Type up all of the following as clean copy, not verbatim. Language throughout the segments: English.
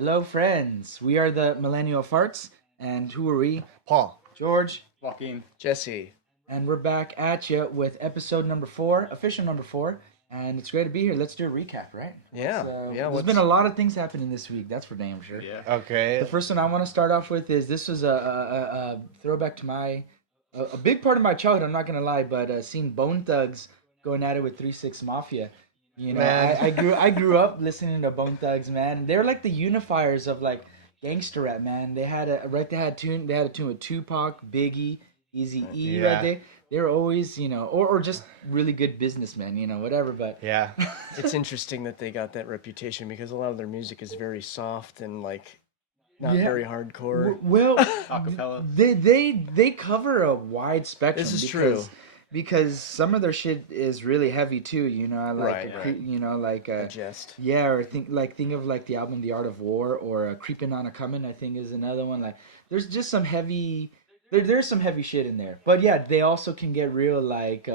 Hello, friends. We are the Millennial Farts, and who are we? Paul. George. Joaquin. Jesse. And we're back at you with episode number 4, official number 4, and it's great to be here. Let's do a recap, right? Yeah. There's been a lot of things happening this week, that's for damn sure. Yeah. Okay. The first one I want to start off with is this was a throwback to a big part of my childhood, I'm not going to lie, but seeing Bonethugs going at it with 3-6 Mafia. You know, I grew up listening to Bonethugs, man. They're like the unifiers of like gangster rap, man. They had a tune with Tupac, Biggie, Eazy-E right there. They were always, or just really good businessmen, whatever. But yeah, it's interesting that they got that reputation because a lot of their music is very soft and like not very hardcore. Well, acapella. They cover a wide spectrum. This is true. Because some of their shit is really heavy too, I like, Jest. Yeah, or think of like the album The Art of War or Creepin' on a Comin', I think is another one. Like, there's just some heavy, there's some heavy shit in there. But yeah, they also can get real like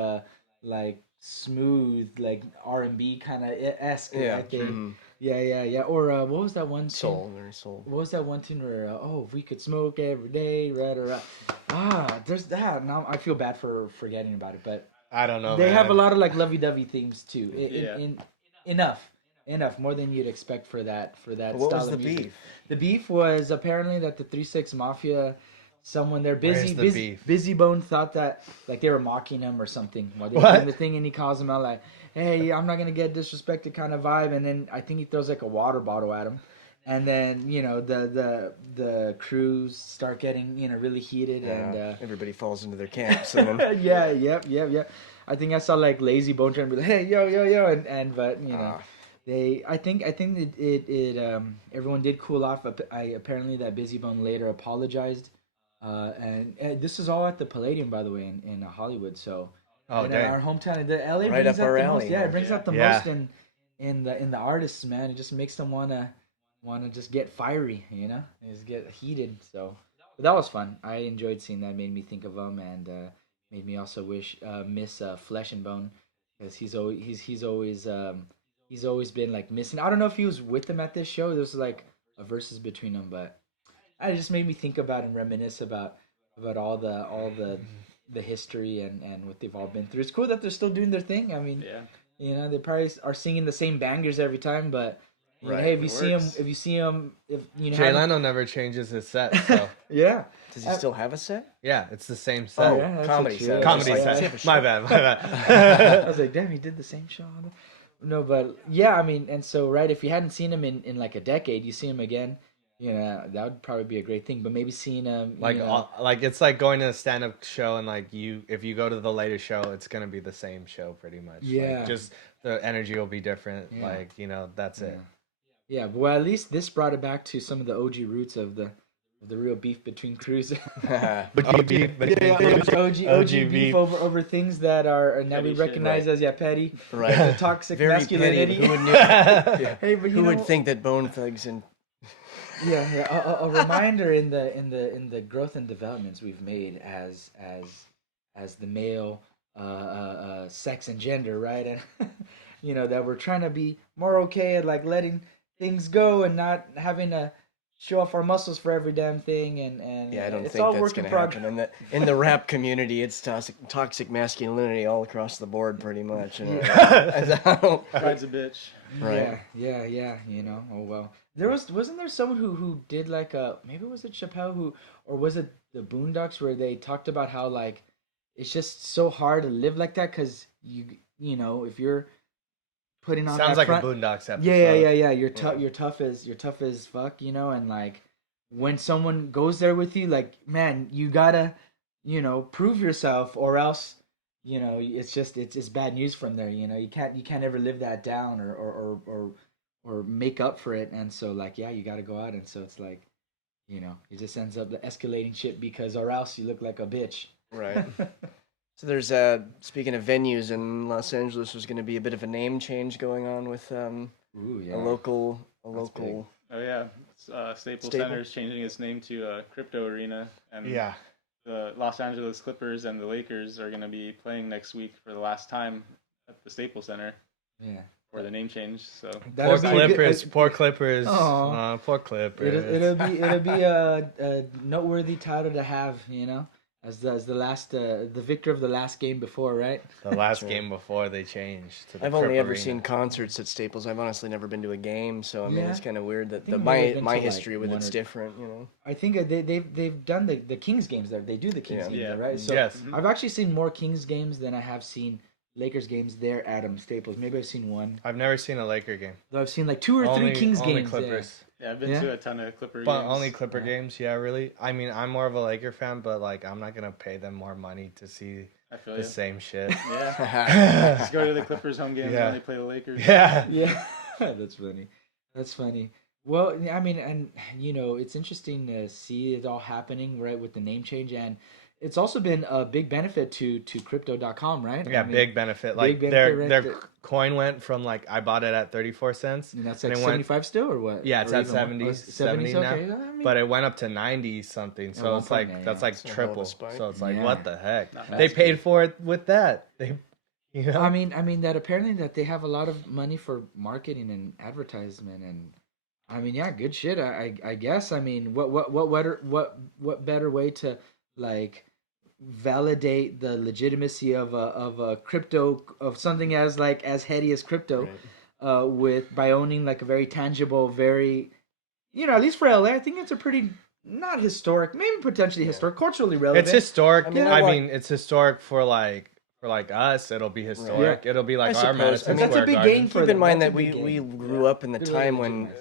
smooth, like R&B kind of esque. Yeah. I think. Yeah. Or what was that one? Very soul. What was that one tune where if we could smoke every day, right? There's that. Now I feel bad for forgetting about it, but I don't know. They man. have a lot of like lovey-dovey themes too. Enough more than you'd expect for that What style was of the music. beef? The beef was apparently that the 3-6 Mafia, someone there beef? Busy Bone thought that like they were mocking him or something while they were What? doing the thing, and he calls him out like, "Hey, I'm not gonna get disrespected," kind of vibe, and then I think he throws like a water bottle at him. And then the crews start getting really heated, and everybody falls into their camps. And then... yeah. I think I saw like Lazy Bone trying to be like, "Hey, yo," but I think it everyone did cool off. Apparently that Busy Bone later apologized, and this is all at the Palladium, by the way, in Hollywood. So in our hometown, the LA right brings up out our the alley. most. Yeah, it brings out the Yeah. most in the artists, man. It just makes them wanna just get fiery, just get heated. So but that was fun. I enjoyed seeing that. Made me think of them, and made me also miss Flesh and Bone, because he's always been like missing. I don't know if he was with them at this show. There's like a versus between them, but it just made me think about and reminisce about all the history and what they've all been through. It's cool that they're still doing their thing. I mean, they probably are singing the same bangers every time, but hey, if you see him, Jay Leno never changes his set, so yeah. Does he still have a set? yeah, it's the same set. Oh, yeah, that's comedy what you- set. Comedy Yeah. set. My bad. I was like, damn, he did the same show. No, but yeah, I mean, and so if you hadn't seen him in like a decade, you see him again, that would probably be a great thing. But maybe seeing him like it's like going to a stand-up show, and like if you go to the latest show, it's gonna be the same show pretty much. Yeah. Like, just the energy will be different. Yeah. Like that's it. Yeah, but well, at least this brought it back to some of the OG roots of the real beef between crews. OG beef over things that are now we Petty recognize shit, as petty, Right. toxic Very masculinity. petty. Who would knew? Hey, but Who would think that Bone Thugs and a reminder in the growth and developments we've made as the male sex and gender, right? And that we're trying to be more okay at like letting things go and not having to show off our muscles for every damn thing, and I don't it's think all that's work going in to happen. progress. In the rap community, it's toxic masculinity all across the board, pretty much. Bride's a bitch. Right. Yeah. Oh well. Wasn't there someone who did like maybe was it Chappelle or was it the Boondocks where they talked about how like it's just so hard to live like that because if you're putting on Sounds that like front, a Boondocks episode. yeah. You're tough as fuck, and like when someone goes there with you, like man, you gotta prove yourself or else it's bad news from there. You can't ever live that down or make up for it, and so like you got to go out, and so it's like it just ends up the escalating shit because or else you look like a bitch. Right. So there's speaking of venues in Los Angeles, there's going to be a bit of a name change going on with Ooh, yeah. a local. Oh yeah, Staples Center is changing its name to Crypto.comArena, and the Los Angeles Clippers and the Lakers are going to be playing next week for the last time at the Staples Center. Yeah. for the name change. So poor Clippers, poor Clippers, poor Clippers. It'll be a noteworthy title to have, you know, as the victor of the last game before, right? The last game before they changed to the I've Crip only ever Arena. seen concerts at Staples. I've honestly never been to a game, so I mean it's kind of weird that my history with it's different, you know. I think they've done the Kings games there. They do the Kings games there, right? So yes. I've actually seen more Kings games than I have seen Lakers games there at Staples. Maybe I've seen one. I've never seen a Laker game. Though I've seen like 2 or 3 Kings only games. Clippers. Yeah, I've been to a ton of Clipper But games. only Clipper games, yeah, really. I mean, I'm more of a Laker fan, but like, I'm not gonna pay them more money to see the same shit. Yeah, just go to the Clippers home games when they play the Lakers. Yeah, yeah, that's funny. That's funny. Well, I mean, and you know, it's interesting to see it all happening, right, with the name change, and it's also been a big benefit to Crypto.com, right? Yeah, I mean, big benefit. Like their coin went from like I bought it at 34 cents. And that's like 75 still, or what? Yeah, it's or at 70 now. Okay. I mean, but it went up to 90 something. So it's like that's like triple. So it's like what the heck? They paid for it with that. They, you know. I mean that apparently that they have a lot of money for marketing and advertisement, and I mean, yeah, good shit. I guess. I mean, what better way to like validate the legitimacy of a crypto, of something as heady as crypto, right. By owning like a very tangible, very, you know, at least for LA, I think it's a pretty not historic, maybe potentially historic, culturally relevant. It's historic. I mean, it's historic for like us. It'll be historic. Yeah. It'll be like our Madison Square Garden. That's a big gain for Keep in mind that we grew up in the time when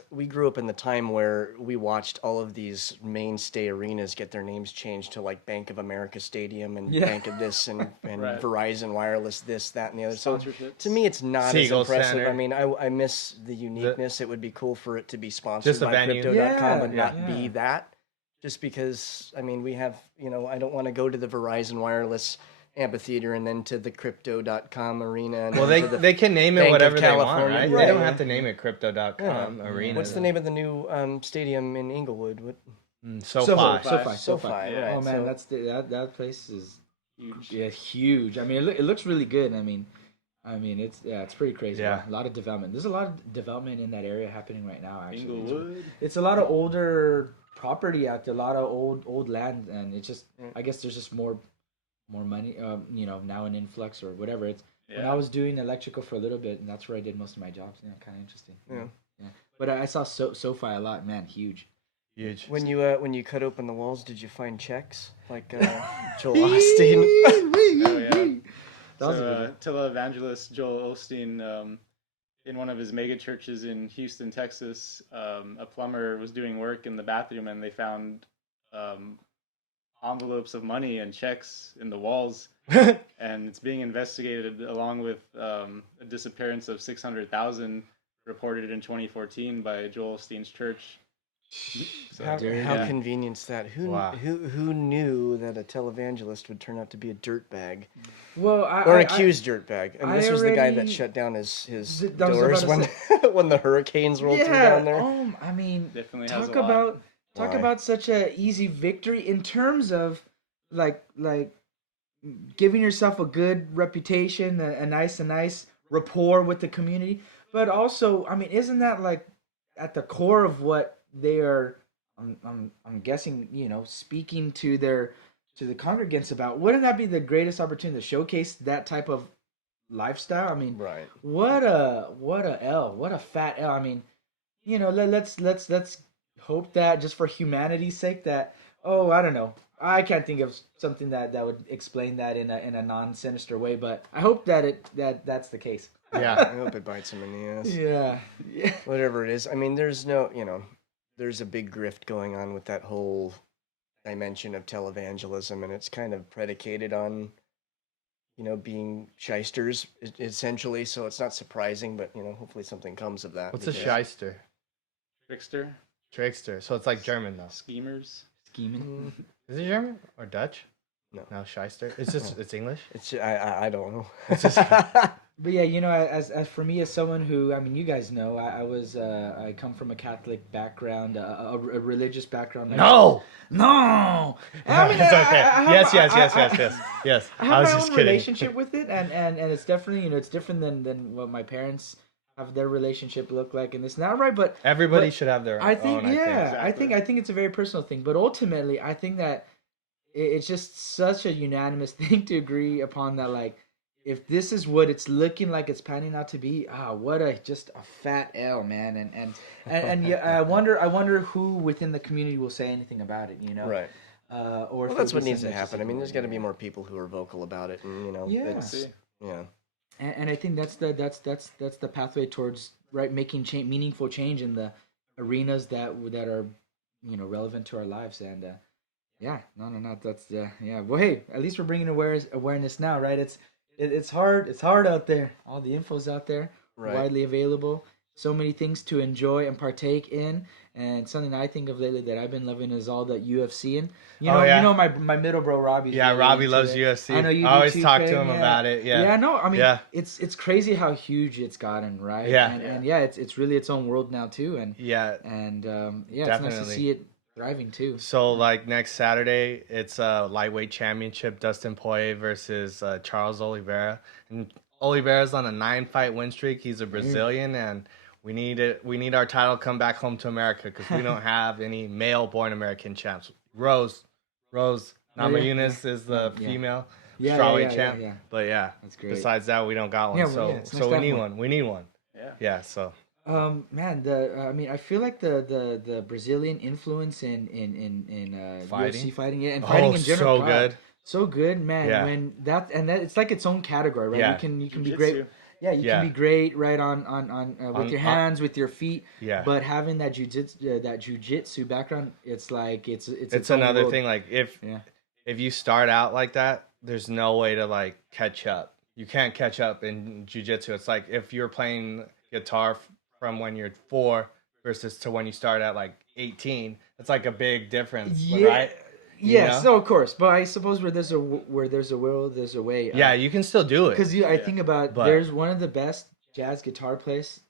where we watched all of these mainstay arenas get their names changed to like Bank of America Stadium and Bank of this and right. Verizon Wireless this, that, and the other. So to me, it's not Siegel as impressive. Center. I mean, I miss the uniqueness. It would be cool for it to be sponsored by Crypto.com, but not be that. Just because, I mean, we have, you know, I don't want to go to the Verizon Wireless amphitheater and then to the Crypto.comArena. And well, they can name it whatever they want, right? Right. They don't have to name it Crypto.comArena. What's the name of the new stadium in Inglewood? SoFi. Right. Oh man, that place is huge. Yeah, huge. I mean, it looks really good. I mean, it's pretty crazy. Yeah, a lot of development. There's a lot of development in that area happening right now. Actually, Inglewood. It's a lot of older property out there, a lot of old land, and it's just I guess there's just more money, you know, now an influx or whatever. It's when I was doing electrical for a little bit, and that's where I did most of my jobs. Yeah, kind of interesting. Yeah. But I saw SoFi a lot, man, huge. When you cut open the walls, did you find checks like Joel Osteen? Oh yeah. So televangelist Joel Osteen, in one of his mega churches in Houston, Texas, a plumber was doing work in the bathroom, and they found envelopes of money and checks in the walls, and it's being investigated along with a disappearance of $600,000 reported in 2014 by Joel Osteen's church. So, how convenient that? Who knew that a televangelist would turn out to be a dirtbag? Well, or an accused dirtbag. And this was the guy that shut down his doors when the hurricanes rolled through down there. I mean, definitely talk about such a easy victory in terms of like giving yourself a good reputation, a nice rapport with the community, but also, I mean, isn't that like at the core of what they are? I'm guessing, you know, speaking to the congregants about. Wouldn't that be the greatest opportunity to showcase that type of lifestyle? I mean, right? What a fat L. I mean, you know, let's hope that just for humanity's sake that, I don't know, I can't think of something that would explain that in a non-sinister way, but I hope that's the case. Yeah, I hope it bites him in the ass. Yeah. Whatever it is. I mean, there's a big grift going on with that whole dimension of televangelism, and it's kind of predicated on, you know, being shysters essentially. So it's not surprising, but you know, hopefully something comes of that. What's a shyster? Trickster. So it's like German though. Schemers. Scheming. Is it German or Dutch? No, shyster. It's just it's English. It's I don't know. It's just. But yeah, you know, as for me, as someone who, I mean, you guys know, I come from a Catholic background, a religious background. No. I mean, it's okay. Yes. I have my own relationship with it, and it's definitely, you know, it's different than what my parents have their relationship look like, and this not right, but everybody should have their own. I think I think it's a very personal thing, but ultimately I think that it's just such a unanimous thing to agree upon that, like, if this is what it's looking like it's panning out to be, what a fat L, man, and yeah, I wonder who within the community will say anything about it, you know, right? Or well, that's what needs to happen. I mean, there's got to be more people who are vocal about it, and And I think that's the pathway towards making meaningful change in the arenas that are relevant to our lives. And that's well, hey, at least we're bringing awareness now, right? It's hard out there. All the info's out there, widely available. So many things to enjoy and partake in, and something I think of lately that I've been loving is all the UFC. And you know my middle bro Robbie. Yeah, really Robbie loves UFC. I know you. I always talk to him about it. Yeah. Yeah, no, I mean, it's crazy how huge it's gotten, right? Yeah. And it's really its own world now too. And it's nice to see it thriving too. So like next Saturday, it's a lightweight championship. Dustin Poirier versus Charles Oliveira, and Oliveira's on a 9-fight win streak. He's a Brazilian, and we need our title come back home to America because we don't have any male-born American champs. Rose Namajunas is the female strawweight champ. Yeah. But that's great. Besides that, we don't got one. So we need one. We need one. Yeah. So. Man, I feel like the Brazilian influence in UFC fighting, and fighting in general. So good, man. Yeah. When that it's like its own category, right? Yeah. You can be great. Yeah, you can be great right on with your hands, with your feet. Yeah. But having that jujitsu background, it's like it's another thing. Like if you start out like that, there's no way to like catch up. You can't catch up in jujitsu. It's like if you're playing guitar from when you're 4 versus to when you start at like 18. It's like a big difference, right? Yes, no, of course. But I suppose where there's a will, there's a way. Yeah, you can still do it. Because I think about there's one of the best jazz guitar players.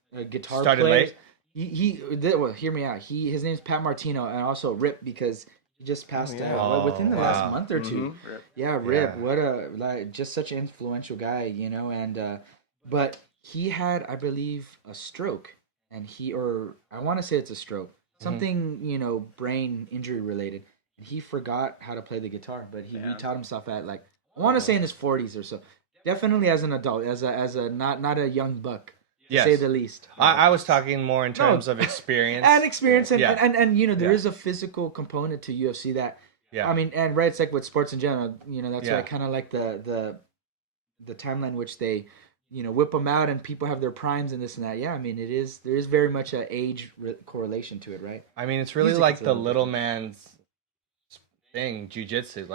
Started late. Hear me out. His name's Pat Martino, and also Rip because he just passed out within the last month or two. Mm-hmm. Rip. Yeah, Rip. Yeah. What a just such an influential guy, and but he had, I believe, a stroke, and I want to say it's a stroke, something brain injury related. And he forgot how to play the guitar, but he taught himself at I want to say in his 40s or so. Definitely as an adult, as a not a young buck, to say the least. I was talking more in terms of experience. And experience, and there is a physical component to UFC that. Yeah. I mean, and it's like with sports in general. That's why I kind of like the timeline which they. Whip them out and people have their primes and this and that. Yeah, I mean, there is very much an age correlation to it, right? I mean, it's really like the little man's thing, jiu-jitsu,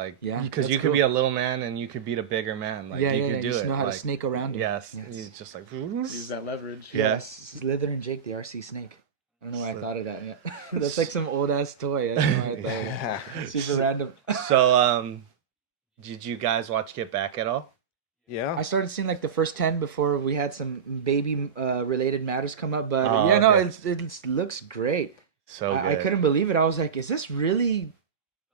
because you could be a little man and you could beat a bigger man. You could do you just it. know how to snake around him. Yes. He's just like use that leverage. Yes. Slither and Jake, the RC snake. I don't know why I thought of that yet. That's like some old ass toy. I don't know why I thought of it. Super random. So, did you guys watch Get Back at all? Yeah, I started seeing the first 10 before we had some baby related matters come up, but it looks great. So good. I couldn't believe it. I was like, is this really?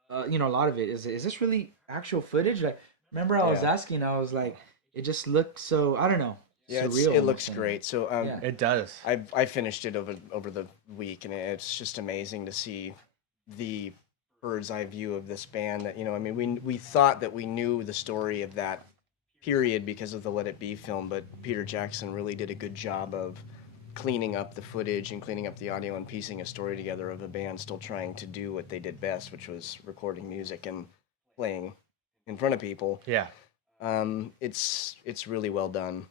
A lot of it is this really actual footage? Remember I was asking, I was like, it just looks so, I don't know. Yeah, surreal. It looks great. So it does. I finished it over the week, and it's just amazing to see the bird's eye view of this band. That we thought that we knew the story of that period because of the Let It Be film, but Peter Jackson really did a good job of cleaning up the footage and cleaning up the audio and piecing a story together of a band still trying to do what they did best, which was recording music and playing in front of people. Yeah. It's really well done.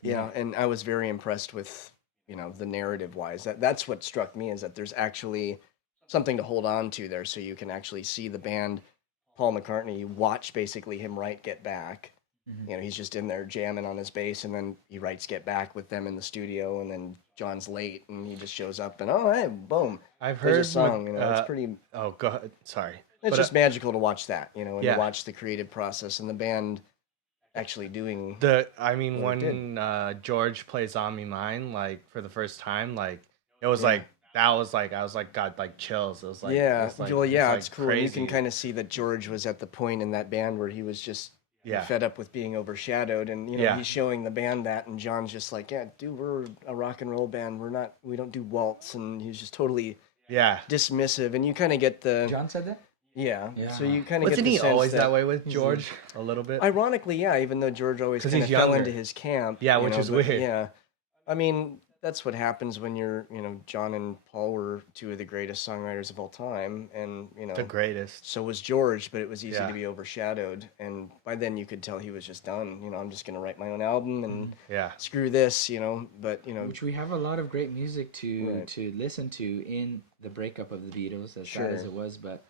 Yeah, and I was very impressed with, the narrative wise. That's what struck me, is that there's actually something to hold on to there, so you can actually see the band, Paul McCartney, you watch basically him write Get Back. Mm-hmm. He's just in there jamming on his bass, and then he writes Get Back with them in the studio, and then John's late, and he just shows up, and hey, boom. I've heard a song, it's pretty... Oh, go ahead. Sorry. It's just magical to watch that, and to watch the creative process and the band actually doing... when George plays On Me Mine, for the first time, it was that was I was got chills. It was it's cool. Crazy. You can kind of see that George was at the point in that band where he was just fed up with being overshadowed, and he's showing the band that, and John's just like, yeah, dude, we're a rock and roll band. We don't do waltz, and he's just totally dismissive, and you kind of get the. John said that. Yeah. So you kind of get the sense. Wasn't he always that way with George? A little bit. Ironically, yeah. Even though George always kind of fell into his camp. Yeah, which is weird. Yeah. I mean, that's what happens when you're, John and Paul were two of the greatest songwriters of all time, and the greatest. So was George, but it was easy to be overshadowed, and by then you could tell he was just done. I'm just gonna write my own album and screw this, But which we have a lot of great music to listen to in the breakup of the Beatles, as sad as it was, but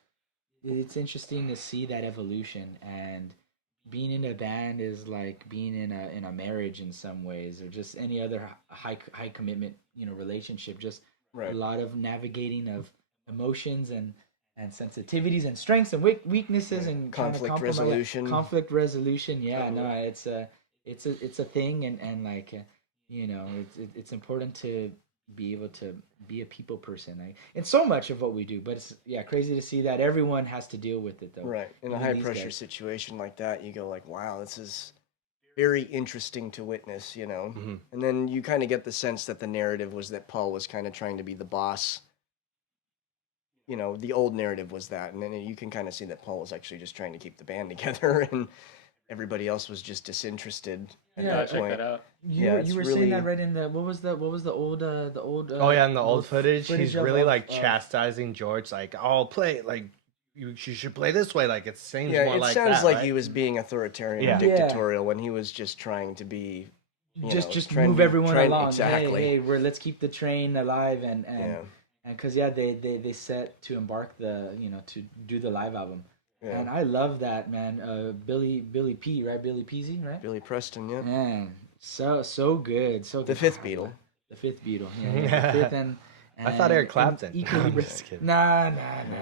it's interesting to see that evolution, and being in a band is like being in a marriage in some ways, or just any other high commitment relationship. Just a lot of navigating of emotions and sensitivities and strengths and weaknesses and conflict resolution. Yeah, no, it's a thing, and like it's important to be able to be a people person. And so much of what we do, but it's crazy to see that everyone has to deal with it though. Right. In a high pressure situation like that, you go like, wow, this is very interesting to witness, And then you kind of get the sense that the narrative was that Paul was kind of trying to be the boss. The old narrative was that, and then you can kind of see that Paul was actually just trying to keep the band together, and everybody else was just disinterested at that point. Check that out. You were saying that right in the what was the old in the old footage he's really like chastising George, like, oh, play it, like you should play this way, like it seems more like that. It sounds like right? he was being authoritarian and dictatorial when he was just trying to be just move everyone along. Exactly. Hey, let's keep the train alive, and because they set to embark to do the live album. Yeah. And I love that, man. Billy P, right? Billy Peasy, right? Billy Preston, yeah. Man, so good. So the fifth Beatle. The fifth Beatle, yeah. The fifth and I thought Eric Clapton. Equally, just kidding. Nah.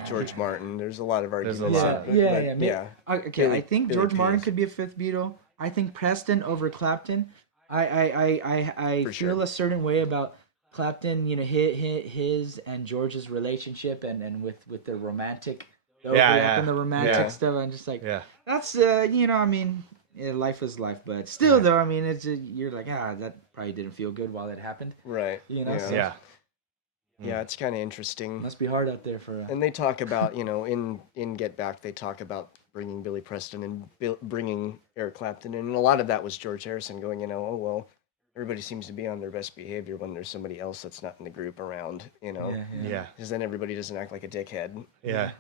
George Martin. There's a lot of arguments. There's a lot. Yeah. Okay, I think Billy George Martin could be a fifth Beatle. I think Preston over Clapton. I feel a certain way about Clapton. His and George's relationship, and with the romantic. And the romantic stuff. I'm just like, that's life is life, but still though, I mean, it's you're like, that probably didn't feel good while it happened, right? Yeah, it's kind of interesting. Must be hard out there for. And they talk about in Get Back, they talk about bringing Billy Preston and bringing Eric Clapton, and a lot of that was George Harrison going, oh well, everybody seems to be on their best behavior when there's somebody else that's not in the group around, because then everybody doesn't act like a dickhead. Yeah.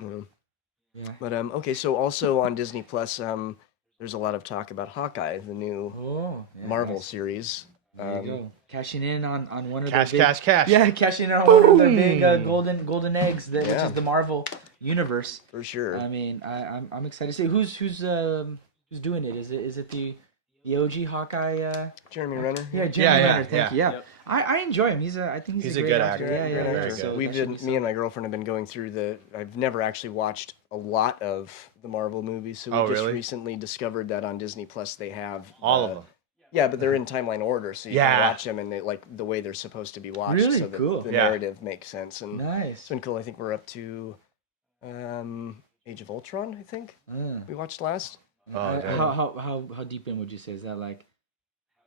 Yeah. But okay, so also on Disney Plus, there's a lot of talk about Hawkeye, the new Marvel series. There you go. Cashing in on one of the big, cash. Yeah, cashing in on one of the big golden eggs, which is the Marvel universe. For sure. I mean, I'm excited to see who's doing it. Is it the OG Hawkeye? Jeremy Renner. Yeah, Jeremy Renner. Thank you. Yeah. Yep. I enjoy him. I think he's a great actor. Yeah. So me and my girlfriend have been going through I've never actually watched a lot of the Marvel movies, so we just recently discovered that on Disney Plus they have all of them. Yeah, but they're in timeline order, so you can watch them and they like the way they're supposed to be watched, really so that cool. The narrative makes sense. And nice. It's been cool. I think we're up to Age of Ultron. I think we watched last. How deep in would you say? Is that like?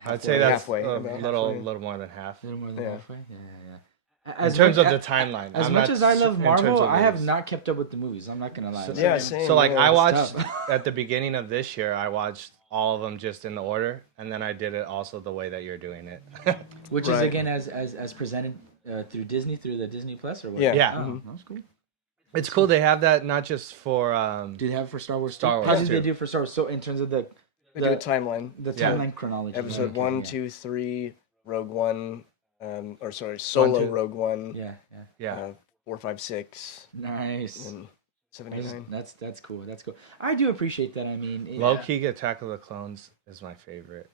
I'd say that's halfway. A little more than half. A little more than halfway. Yeah. In terms of the timeline, as much as I love Marvel, I have not kept up with the movies. I'm not gonna lie. Same. So I watched at the beginning of this year. I watched all of them just in the order, and then I did it also the way that you're doing it, which is again as presented through Disney, through the Disney Plus or what? Yeah. That's cool. It's cool. They have that not just for. Do they have it for Star Wars? Star Wars. How do they do it for Star Wars? So in terms of the do a timeline. The timeline chronology. Episode 1, 2, 3, Rogue One, Solo Rogue One. Yeah. 4, 5, 6. Nice. And 7, 8, 9. That's cool. That's cool. I do appreciate that. I mean, low key, Attack of the Clones is my favorite.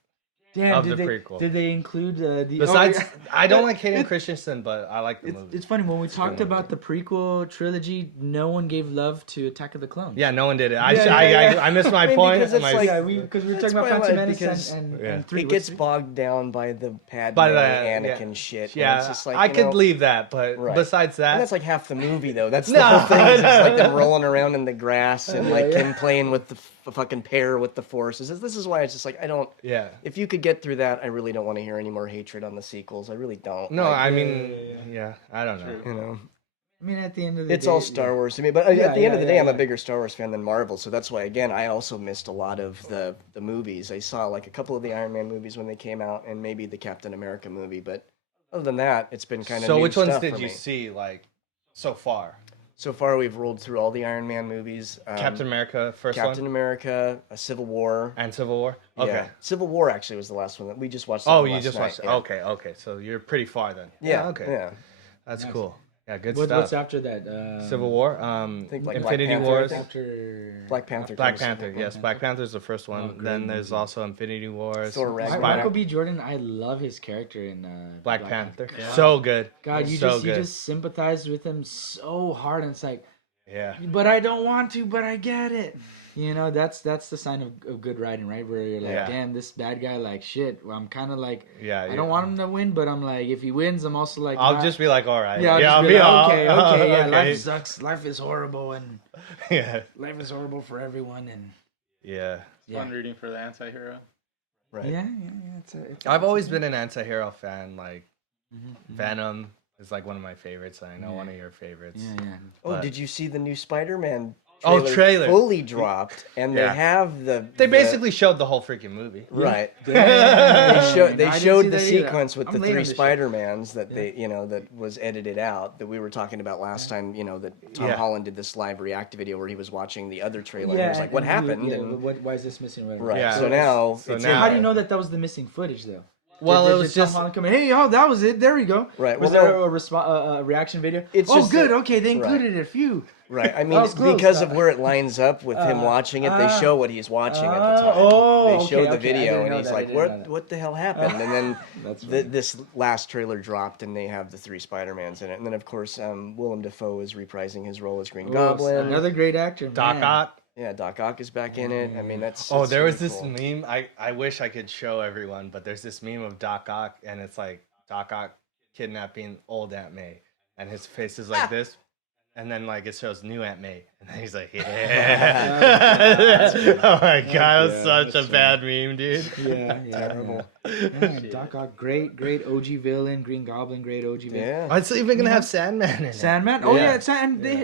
Damn, of the prequel. Did they include the? Besides, I don't like Hayden Christensen, but I like the movie. It's funny when we talked about the prequel trilogy. No one gave love to Attack of the Clones. Yeah, no one did it. I missed my point. Because we were talking about Phantom Menace and 3. It gets bogged down by the Padme Anakin shit. Yeah, it's just like, I could leave that, but besides that, and that's like half the movie though. That's the whole thing. It's like them rolling around in the grass and like him playing with the fucking pair with the Force. This is why it's just like I don't. Yeah. If you could get through that, I really don't want to hear any more hatred on the sequels. I really don't. No, like, I mean, yeah, I don't know. you know. I mean, at the end of the It's day, all Star Wars to me, but at the end of the day, I'm yeah. a bigger Star Wars fan than Marvel, so that's why, again, I also missed a lot of the movies. I saw like a couple of the Iron Man movies when they came out, and maybe the Captain America movie, but other than that, it's been kind of So new which ones stuff did for you me. see, like, so far? So far, we've rolled through all the Iron Man movies. Captain America, first Captain one? America, Civil War. And Civil War? Okay. Yeah. Civil War actually was the last one that we just watched. Oh, that you last just night. watched it. Yeah. Okay. So you're pretty far then. Yeah. Okay. Yeah. That's Nice. cool. Yeah, good What's stuff. after that? Civil War, think like Infinity Black Panther, Wars. I think. After Black Panther. Black comes. Panther, yes. Black Panther's the first one. great Then there's movie. also Infinity Wars. Thor Ragnarok. Michael B. Jordan, I love his character in Black Panther. Yeah. So good. God, you so just sympathize with him so hard, and it's like, Yeah. but I don't want to, but I get it. You know, that's the sign of good writing, right? Where you're like, Yeah. damn, this bad guy, like, shit. Well, I'm kind of like, Yeah. I don't want him to win, but I'm like, if he wins, I'm also like, I'll nah. just be like, all right. yeah, I'll I'll just be be like, all- okay, yeah, okay. life sucks, life is horrible, and Yeah. life is horrible for everyone, and Yeah. yeah, Fun rooting for the anti-hero. Right. yeah, it's I've always been an anti-hero fan. Like, Mhm. Venom is like one of my favorites. I know one of your favorites. Yeah. Oh, But- did you see the new Spider-Man? Trailer. Fully dropped, and Yeah. they have the. They basically showed the whole freaking movie. Right. Damn. They I didn't showed see the that either. sequence with I'm the late on three this shit. Spider-Mans that they, that was edited out that we were talking about last time. That Tom Yeah. Holland did this live react video where he was watching the other trailer. and he was like, "What and happened?" Yeah, and why is this missing? Whatever. right. Yeah. So now, So it's now- in How do you there. know that was the missing footage, though? Well, Did it was Tom just Holland come in, hey, that was it. There we go. Right, Was well, there no. a reaction video? It's oh, just good. that- Okay, they right. included a few. Right. I mean, That was close. because of where it lines up with him watching it, they show what he's watching at the time. oh, they show okay, the okay. I video, didn't and know he's that. I like, didn't know "What? that. What the hell happened?" And then That's funny. this last trailer dropped, and they have the three Spider-Mans in it. And then, of course, Willem Dafoe is reprising his role as Green Oh, Goblin. Another great actor. Doc man. Ock. Yeah, Doc Ock is back in it. I mean, that's. Oh, it's there was really this cool. meme. I wish I could show everyone, but there's this meme of Doc Ock, and it's like Doc Ock kidnapping old Aunt May, and his face is like this, and then like it shows new Aunt May, and then he's like, yeah. Oh my god, it was Yeah, such a that's bad meme, dude. Yeah, Terrible. Yeah, Doc Ock, great OG villain. Green Goblin, great OG villain. Yeah. Oh, it's even gonna have Sandman in it. Sandman. Oh Yeah. yeah, it's and they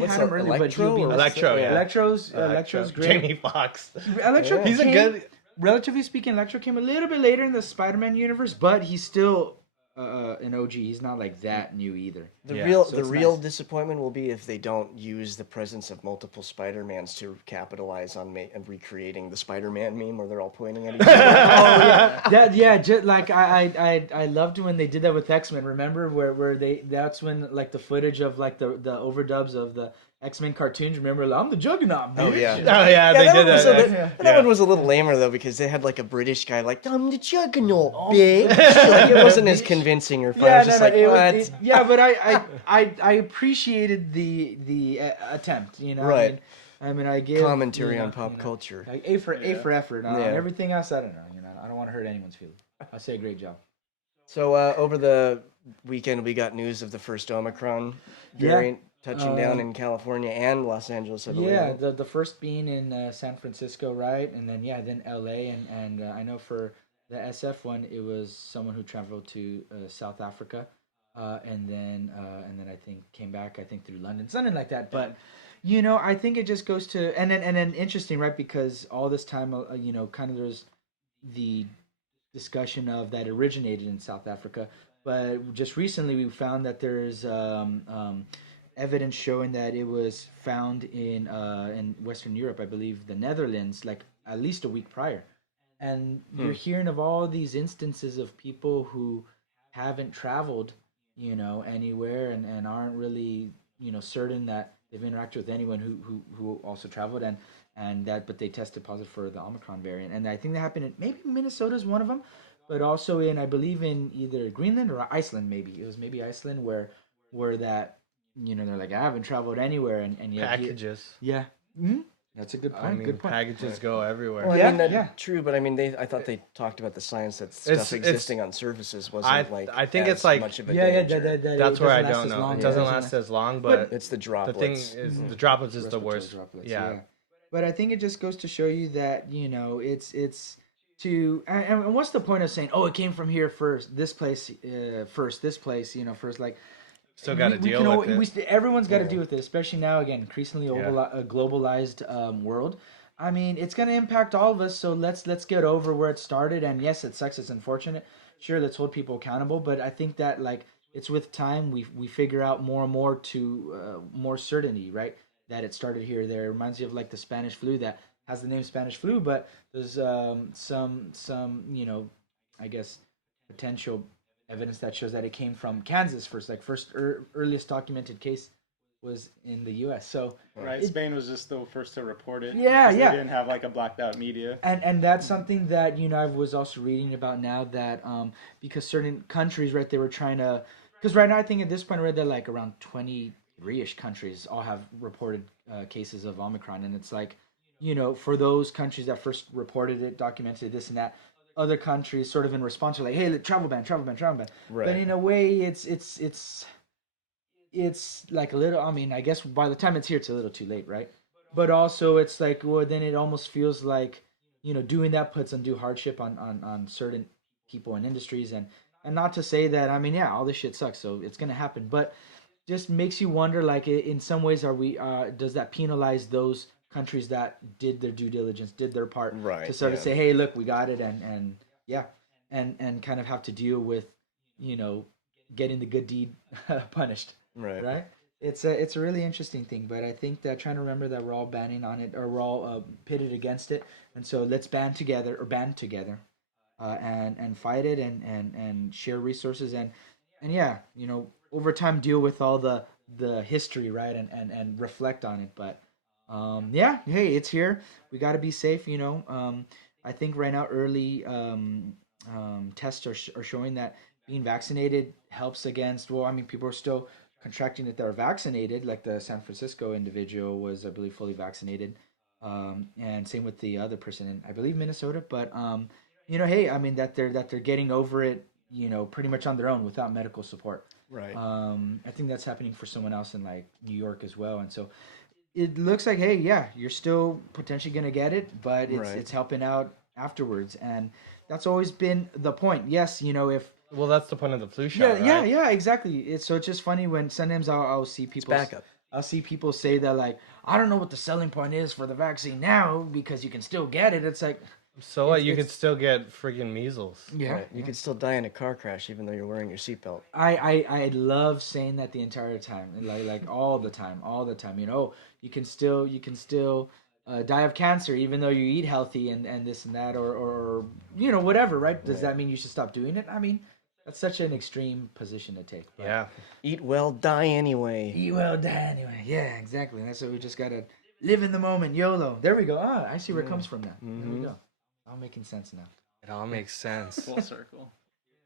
What's had him that, early, but Electro he'll be or- Electro, yeah. Electro's great. Jamie Foxx. Electro. Yeah. He's a came- good. Relatively speaking, Electro came a little bit later in the Spider-Man universe, but he's still an OG. He's not like that new either. The Yeah. real So the it's real nice. disappointment will be if they don't use the presence of multiple Spider-Mans to capitalize on recreating the Spider-Man meme where they're all pointing at each other. Just like I loved when they did that with X-Men. Remember where that's when like the footage of like the overdubs of the X-Men cartoons. Remember, like, I'm the Juggernaut. Oh, bitch. yeah. Oh yeah, they that did one was that. a bit- that one was a little lamer though because they had like a British guy like I'm the Juggernaut, Oh, bitch. Like, it wasn't as convincing or fun. I was just like, what? but I appreciated the attempt. You know, Right. I mean, I give Commentary you know, on pop you know, culture. Like A for effort. On Yeah. everything else, I don't know. You know, I don't want to hurt anyone's feelings. I say a great job. So over the weekend, we got news of the first Omicron variant touching down in California and Los Angeles, I believe. Yeah, the first being in San Francisco, right, and then then L.A. and I know for the SF one, it was someone who traveled to South Africa, and then I think came back through London, something like that. But you know, I think it just goes to and then interesting, right? Because all this time, you know, kind of there's the discussion of that originated in South Africa, but just recently we found that there's evidence showing that it was found in Western Europe, I believe the Netherlands, like at least a week prior. And you're hearing of all these instances of people who haven't traveled, you know, anywhere and aren't really, you know, certain that they've interacted with anyone who also traveled and that, but they tested positive for the Omicron variant. And I think that happened in maybe Minnesota's one of them, but also in, I believe in either Greenland or Iceland, maybe. It was maybe Iceland where that, you know, they're like, I haven't traveled anywhere, and yet Packages. That's a good point. I mean, good point. packages go everywhere. Well, Yeah, I mean, yeah. True, but I mean, I thought they talked about the science that stuff It's- existing on surfaces wasn't I think as it's like- much of a Yeah, danger. That's it where I doesn't last don't as know. long. It Yeah, doesn't last as long, but It's the the droplets. thing is, the droplets is the Respiratory worst. droplets, Yeah. But I think it just goes to show you that, it's to, and what's the point of saying, oh, it came from here first, this place first, this place, first, like, Still got to deal with it. Everyone's got to deal with it, especially now, again, increasingly globalized world. I mean, it's going to impact all of us, so let's get over where it started. And yes, it sucks, it's unfortunate. Sure, let's hold people accountable, but I think that, like, it's with time we figure out more and more to more certainty, right? That it started here or there. It reminds you of, like, the Spanish flu that has the name Spanish flu, but there's some I guess potential evidence that shows that it came from Kansas first. Like, earliest documented case was in the U.S. So right, Spain was just the first to report it. Yeah. They didn't have, like, a blacked out media. And that's something that I was also reading about now, that because certain countries, right, they were trying to, because right now I think at this point I read that, like, around 23-ish countries all have reported cases of Omicron, and it's like, for those countries that first reported it, documented this and that, other countries sort of in response are like, hey, travel ban. Right. But in a way, it's like a little, I mean, I guess by the time it's here, it's a little too late, right? But also it's like, well, then it almost feels like, doing that puts undue hardship on certain people and industries. And not to say that, I mean, yeah, all this shit sucks, so it's going to happen. But just makes you wonder, like, in some ways, does that penalize those countries that did their due diligence, did their part, right, to sort of say, hey, look, we got it, and kind of have to deal with, getting the good deed punished. Right. It's a really interesting thing, but I think that trying to remember that we're all banning on it, or we're all pitted against it, and so let's band together, and fight it, and share resources, and yeah, over time deal with all the history, right, and reflect on it. But yeah, hey, it's here. We got to be safe. I think right now early tests are showing that being vaccinated helps against. Well, I mean, people are still contracting it that are vaccinated. Like the San Francisco individual was, I believe, fully vaccinated, and same with the other person in, I believe, Minnesota. But hey, I mean, that they're getting over it, pretty much on their own without medical support. Right. I think that's happening for someone else in, like, New York as well, and so it looks like, hey, yeah, you're still potentially gonna get it, but it's helping out afterwards, and that's always been the point. Yes, if well, that's the point of the flu shot. Yeah, exactly. It's just funny when sometimes I'll see people backup. I'll see people say that, like, I don't know what the selling point is for the vaccine now because you can still get it. It's like, so what? You could still get friggin' measles. Yeah, right. You could still die in a car crash even though you're wearing your seatbelt. I love saying that the entire time, like all the time. You can still die of cancer even though you eat healthy and this and that, or whatever, right? Does that mean you should stop doing it? I mean, that's such an extreme position to take. But yeah. Eat well, die anyway. Eat well, die anyway. Yeah, exactly. That's what we just gotta live in the moment. YOLO. There we go. I see where it comes from now. Mm-hmm. There we go. All making sense now. It all makes sense. Full circle.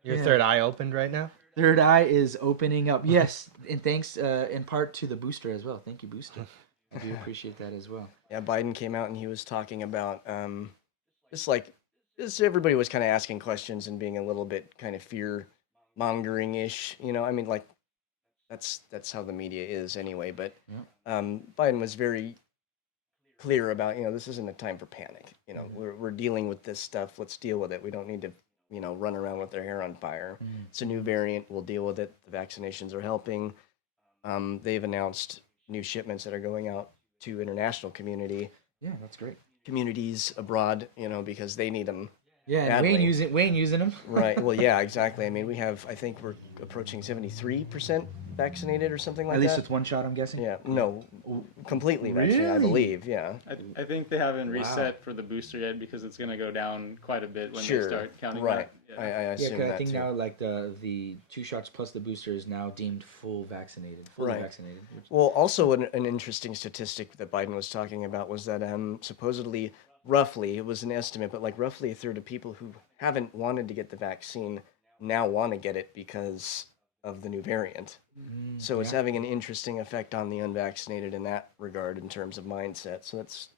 Your third eye opened right now? Third eye is opening up. Yes, and thanks in part to the booster as well. Thank you, booster. I do appreciate that as well. Yeah, Biden came out and he was talking about just everybody was kind of asking questions and being a little bit kind of fear mongering ish. I mean, like, that's how the media is anyway. But Biden was very clear about, this isn't a time for panic. We're dealing with this stuff. Let's deal with it. We don't need to run around with their hair on fire. It's a new variant. We'll deal with it. The vaccinations are helping. They've announced new shipments that are going out to international community. Yeah, that's great. Communities abroad, because they need them. Yeah, and we ain't using them. Right. Well, yeah, exactly. I mean, I think we're approaching 73% vaccinated or something like that. At least with one shot, I'm guessing? Yeah. No, completely vaccinated, I believe, yeah. I think they haven't reset for the booster yet because it's going to go down quite a bit when they start counting right. that. I assume that, I think too. now, like, the 2 shots plus the booster is now deemed fully vaccinated. Vaccinated. Well, also an interesting statistic that Biden was talking about was that supposedly, roughly, it was an estimate, but like roughly a third of people who haven't wanted to get the vaccine now want to get it because of the new variant. So it's having an interesting effect on the unvaccinated in that regard in terms of mindset. So that's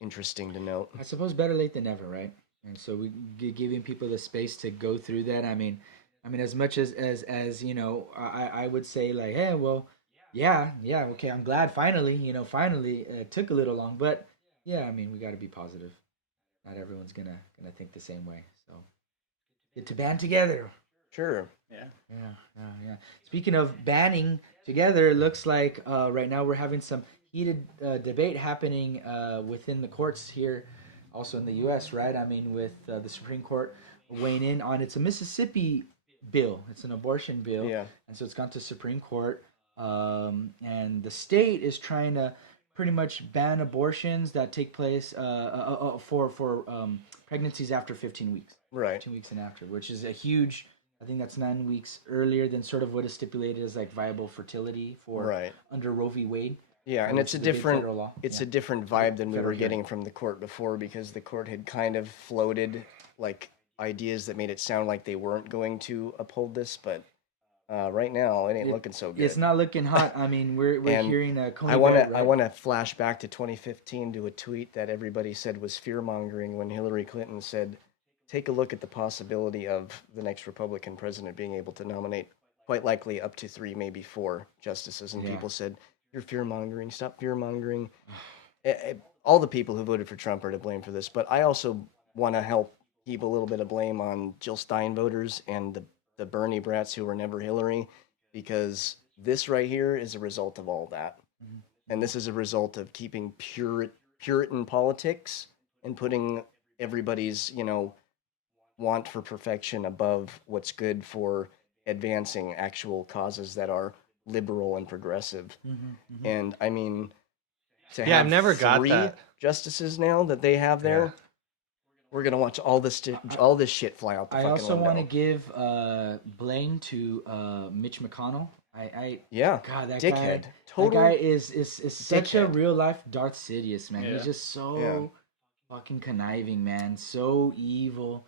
interesting to note. I suppose better late than never, right? And so we giving people the space to go through that. I mean, as much as I would say, like, hey, well, yeah, okay, I'm glad finally, it took a little long, but yeah, I mean, we got to be positive. Not everyone's gonna think the same way. So get to band together. Sure. Yeah. Yeah. Speaking of banning together, it looks like right now we're having some heated debate happening within the courts here, also in the U.S. Right? I mean, with the Supreme Court weighing in on it's a Mississippi bill. It's an abortion bill, Yeah. and so it's gone to Supreme Court, and the state is trying to pretty much ban abortions that take place for pregnancies after 15 weeks. Right. 15 weeks and after, which is a huge. I think that's 9 weeks earlier than sort of what is stipulated as like viable fertility for under Roe v. Wade. Yeah, and it's a different vibe than we were getting hearing. from the court before, because the court had kind of floated like ideas that made it sound like they weren't going to uphold this, but right now it ain't looking so good. It's not looking hot. I mean, we're hearing I want to flash back to 2015 to a tweet that everybody said was fear mongering when Hillary Clinton said, take a look at the possibility of the next Republican president being able to nominate quite likely up to 3, maybe 4 justices. And people said, you're fear-mongering. Stop fear-mongering. All the people who voted for Trump are to blame for this. But I also want to help heap a little bit of blame on Jill Stein voters and the Bernie brats who were never Hillary, because this right here is a result of all that. Mm-hmm. And this is a result of keeping Puritan politics and putting everybody's, want for perfection above what's good for advancing actual causes that are liberal and progressive. Mm-hmm. And I mean, to have I've never got 3 that. justices now that they have there, we're gonna watch all this shit fly out the fucking window. I also want to give blame to Mitch McConnell. God, that dickhead. That guy is such a real life Darth Sidious, man. He's just so fucking conniving, man. So evil.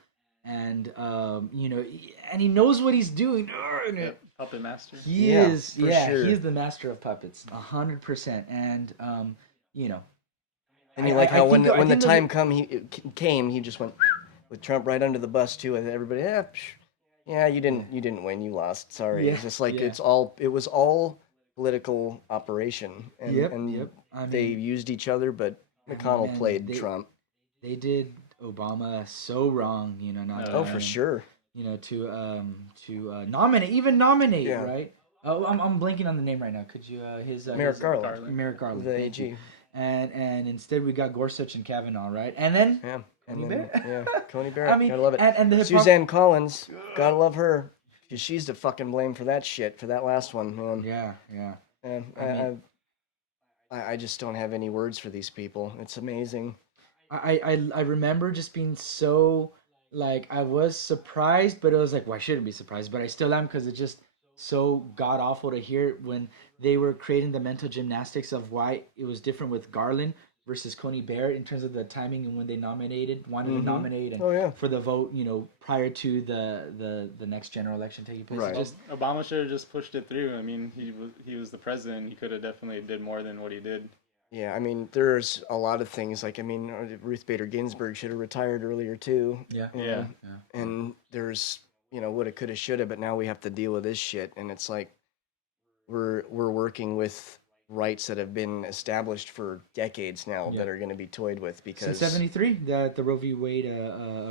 And and he knows what he's doing. Puppet master. He is, sure. He is the master of puppets, 100%. And and you like how when the time came, he just went with Trump right under the bus too, and everybody, you didn't win, you lost. Sorry. It's just like it was all political operation, and they used each other, but McConnell played Trump. They did Obama so wrong, not for sure. To nominate, right? Oh, I'm blanking on the name right now. Could you Merrick Garland. Merrick Garland, the AG. And instead we got Gorsuch and Kavanaugh, right? And then Coney Barrett. I mean, gotta love it. And Suzanne Collins, gotta love her. She's to fucking blame for that shit, for that last one, man. Yeah. And I just don't have any words for these people. It's amazing. I remember just being so, like, I was surprised, but it was like, well, I shouldn't be surprised, but I still am, because it's just so god awful to hear when they were creating the mental gymnastics of why it was different with Garland versus Coney Barrett in terms of the timing and when they wanted to nominate and for the vote, prior to the next general election taking place. Right. Obama should have just pushed it through. I mean, he was the president. He could have definitely did more than what he did. Yeah, I mean, there's a lot of things. Like, I mean, Ruth Bader Ginsburg should have retired earlier too. Yeah. And there's, woulda, coulda, shoulda, but now we have to deal with this shit, and it's like we're working with rights that have been established for decades now that are going to be toyed with because since '73, the Roe v. Wade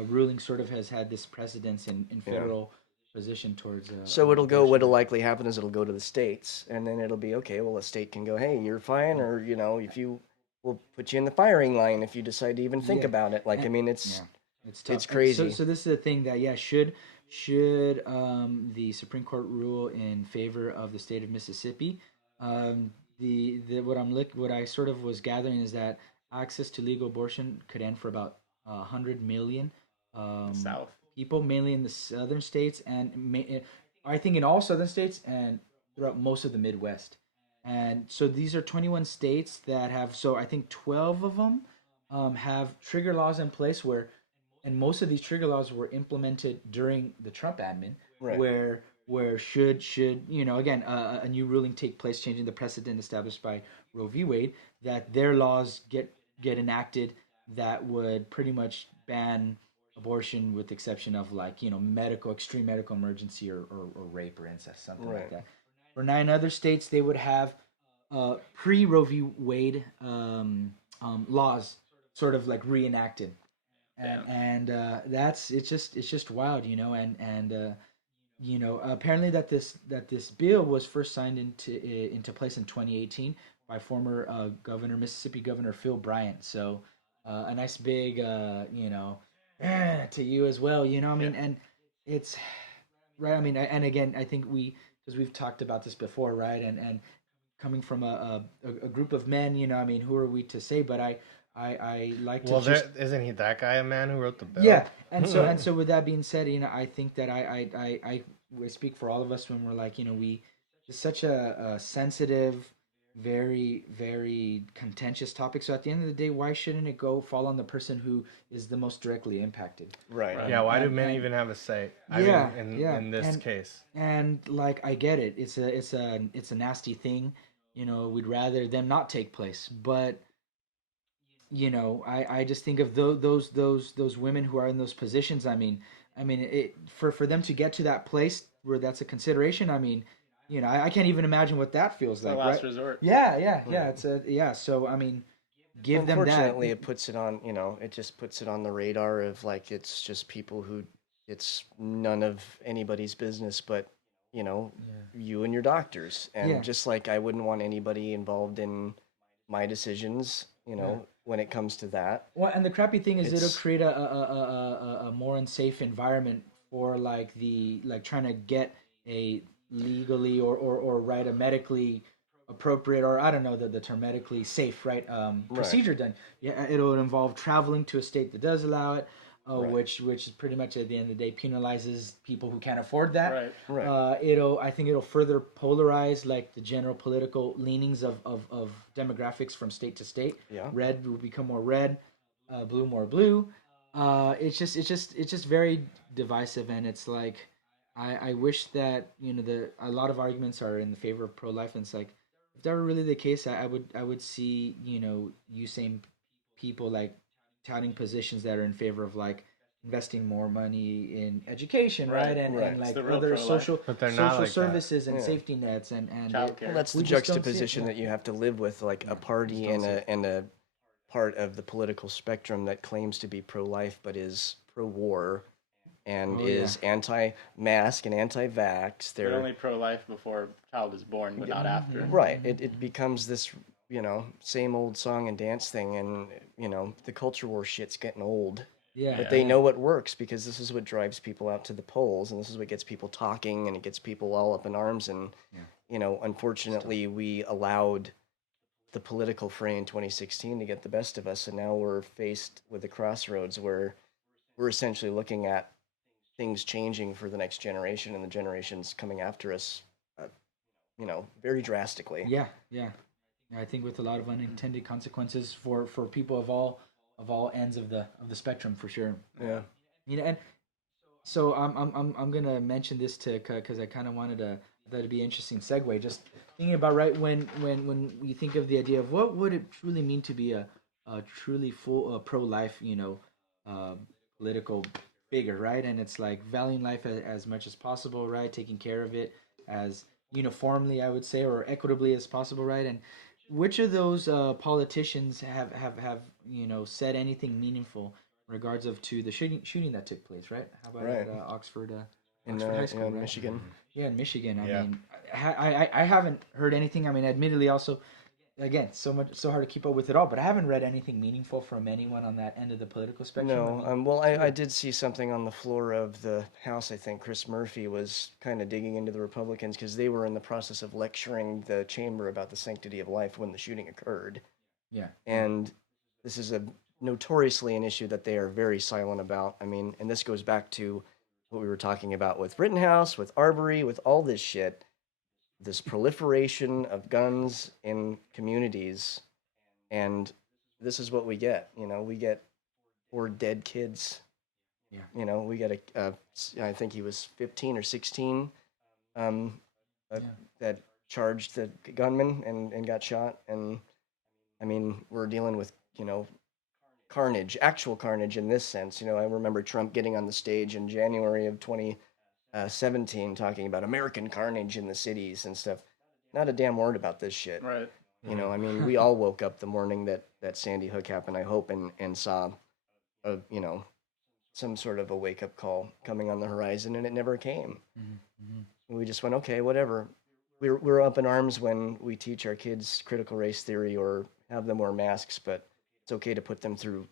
ruling sort of has had this precedence in federal. Position towards so what'll likely happen is it'll go to the states, and then it'll be okay, well, a state can go, hey, you're fine, or if you will put you in the firing line if you decide to even think about it. Like, I mean, it's crazy. So this is the thing that should the Supreme Court rule in favor of the state of Mississippi, what I sort of was gathering is that access to legal abortion could end for about 100 million South people, mainly in the southern states, and I think in all southern states and throughout most of the Midwest. And so these are 21 states that have, so I think 12 of them have trigger laws in place and most of these trigger laws were implemented during the Trump admin, right. where should again a new ruling take place, changing the precedent established by Roe v. Wade, that their laws get enacted that would pretty much ban abortion with the exception of extreme medical emergency or rape or incest, something like that. For 9 other states, they would have pre-Roe v. Wade laws sort of like reenacted, and it's just wild, apparently that this bill was first signed into place in 2018 by former Mississippi Governor Phil Bryant. So a nice big to you as well. And it's right. I mean, and again, I think because we've talked about this before, right? And coming from a group of men, who are we to say? But I like to. Well, isn't he that guy a man who wrote the bill? Yeah, and so with that being said, I think that I speak for all of us when we're like, it's such a sensitive, very very contentious topic. So at the end of the day, why shouldn't it fall on the person who is the most directly impacted? Right. Yeah. Why do men even have a say? In this case. And like I get it, it's a nasty thing. We'd rather them not take place, but. I just think of those women who are in those positions. For them to get to that place where that's a consideration. I can't even imagine what that feels like. Last resort. Yeah. So give them that. Unfortunately, it puts it on. It just puts it on the radar of like it's just people who it's none of anybody's business, but you and your doctors, and just like I wouldn't want anybody involved in my decisions. When it comes to that. Well, and the crappy thing is it'll create a more unsafe environment for trying to get a legally or right a medically appropriate, or I don't know the term, medically safe, right, procedure done. Yeah, it'll involve traveling to a state that does allow it. Which is pretty much at the end of the day penalizes people who can't afford that. Right. I think it'll further polarize like the general political leanings of demographics from state to state. Yeah. Red will become more red, blue more blue. It's just very divisive, and it's like I wish that a lot of arguments are in the favor of pro-life, and it's like if that were really the case, I would see you same people like touting positions that are in favor of like investing more money in education, right? And like other social services and safety nets and that's the juxtaposition that you have to live with, like a party and a part of the political spectrum that claims to be pro-life but is pro-war and is anti-mask and anti-vax. They're only pro-life before child is born, but not after. Right. It becomes this same old song and dance thing, and the culture war shit's getting old. Yeah. But they know what works because this is what drives people out to the polls, and this is what gets people talking, and it gets people all up in arms. And unfortunately, we allowed the political fray in 2016 to get the best of us, and now we're faced with a crossroads where we're essentially looking at things changing for the next generation and the generations coming after us, very drastically. Yeah. I think with a lot of unintended consequences for people of all ends of the spectrum, for sure. Yeah. And so I'm gonna mention this because I kind of wanted that'd be an interesting segue. Just thinking about when you think of the idea of what would it truly mean to be a truly full pro-life political figure, right? And it's like valuing life as much as possible, right? Taking care of it as uniformly, I would say, or equitably as possible, right? And which of those politicians have said anything meaningful in regards to the shooting that took place, right? How about at Oxford High School, right? Michigan? Yeah, in Michigan. I mean, I haven't heard anything. I mean, admittedly, also, again, so hard to keep up with it all, but I haven't read anything meaningful from anyone on that end of the political spectrum. No, I did see something on the floor of the House. I think Chris Murphy was kind of digging into the Republicans because they were in the process of lecturing the chamber about the sanctity of life when the shooting occurred. Yeah. And this is notoriously an issue that they are very silent about. I mean, and this goes back to what we were talking about with Rittenhouse, with Arbery, with all this shit. This proliferation of guns in communities, and this is what we get. We get 4 dead kids. Yeah. We get I think he was 15 or 16 that charged the gunman and got shot. And I mean, we're dealing with, carnage, actual carnage in this sense. I remember Trump getting on the stage in January of 2017 talking about American carnage in the cities and stuff. Not a damn word about this shit. Right. You know, I mean, we all woke up the morning that Sandy Hook happened, I hope, and saw, you know, some sort of a wake up call coming on the horizon, and it never came. And we just went, okay, whatever. We're up in arms when we teach our kids critical race theory or have them wear masks, but it's okay to put them through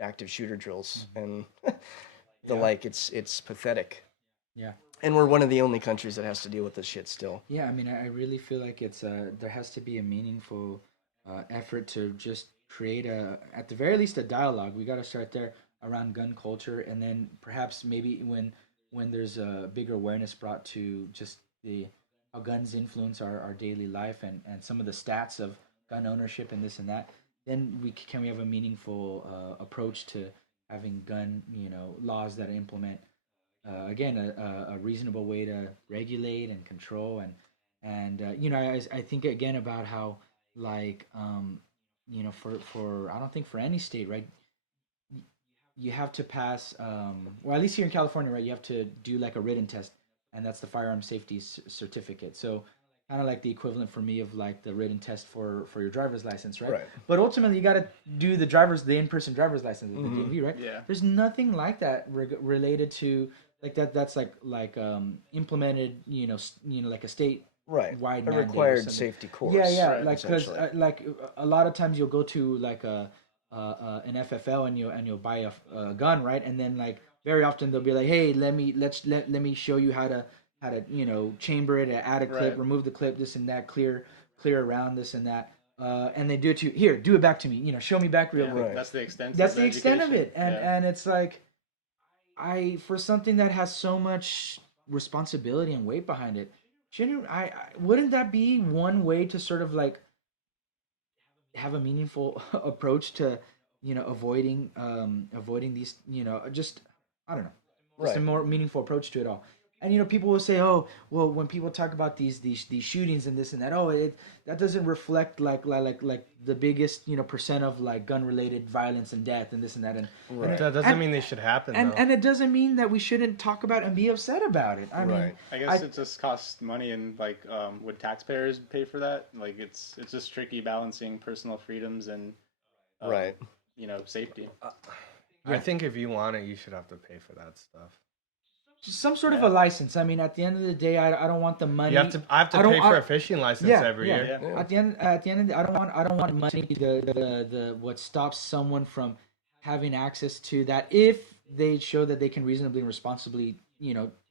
active shooter drills and the like. It's pathetic. Yeah. And we're one of the only countries that has to deal with this shit still. Yeah, I mean, I really feel like it's there has to be a meaningful effort to just create at the very least, a dialogue. We got to start there around gun culture, and then perhaps maybe when there's a bigger awareness brought to just how guns influence our daily life and some of the stats of gun ownership and this and that, then we have a meaningful approach to having gun laws that implement again a reasonable way to regulate and control and I think again about how like for I don't think for any state, right, you have to pass well, at least here in California, right, you have to do like a written test, and that's the firearm safety certificate. So kind of like the equivalent for me of like the written test for your driver's license, right? But ultimately you got to do the in-person driver's license with the DMV, right? Yeah. There's nothing like that related to like that's like implemented like a state wide a required safety course. Yeah, like because like a lot of times you'll go to like an FFL and you'll buy a gun, right? And then like very often they'll be like, hey, let me show you how to chamber it, add a clip, remove the clip, this and that, clear around this and that, and they do it to you. Here, do it back to me. Show me back real quick. That's the extent. That's the extent of it, and it's like for something that has so much responsibility and weight behind it, wouldn't that be one way to sort of like have a meaningful approach to avoiding these just I don't know, just a more meaningful approach to it all. And people will say, oh well, when people talk about these shootings and this and that, that doesn't reflect like the biggest percent of like gun related violence and death and this and that, and that doesn't mean they should happen, and it doesn't mean that we shouldn't talk about and be upset about it. I mean, I guess it just costs money, and like would taxpayers pay for that? Like it's just tricky balancing personal freedoms and safety. I think if you want it, you should have to pay for that stuff. Just some sort of a license. I mean, at the end of the day, I don't want the money. I have to pay for a fishing license every year. Yeah. At the end of the day, I don't want money. The what stops someone from having access to that if they show that they can reasonably and responsibly,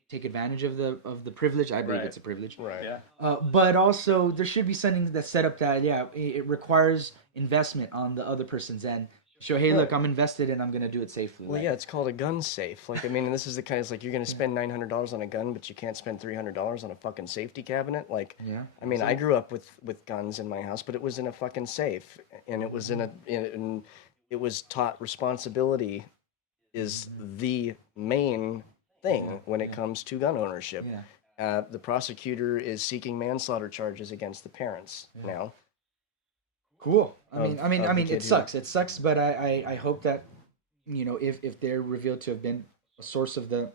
take advantage of the privilege. I believe it's a privilege. Right. Yeah. But also there should be something that's set up that it requires investment on the other person's end. Show, hey, look, I'm invested and I'm going to do it safely. Well, it's called a gun safe. Like, I mean, and this is the kind of, like, you're going to spend $900 on a gun, but you can't spend $300 on a fucking safety cabinet. Like, I mean, I grew up with guns in my house, but it was in a fucking safe. And it was and it was taught responsibility is the main thing when it comes to gun ownership. The prosecutor is seeking manslaughter charges against the parents now. Cool. I mean, it sucks. It sucks, but I hope that, if they're revealed to have been a source of the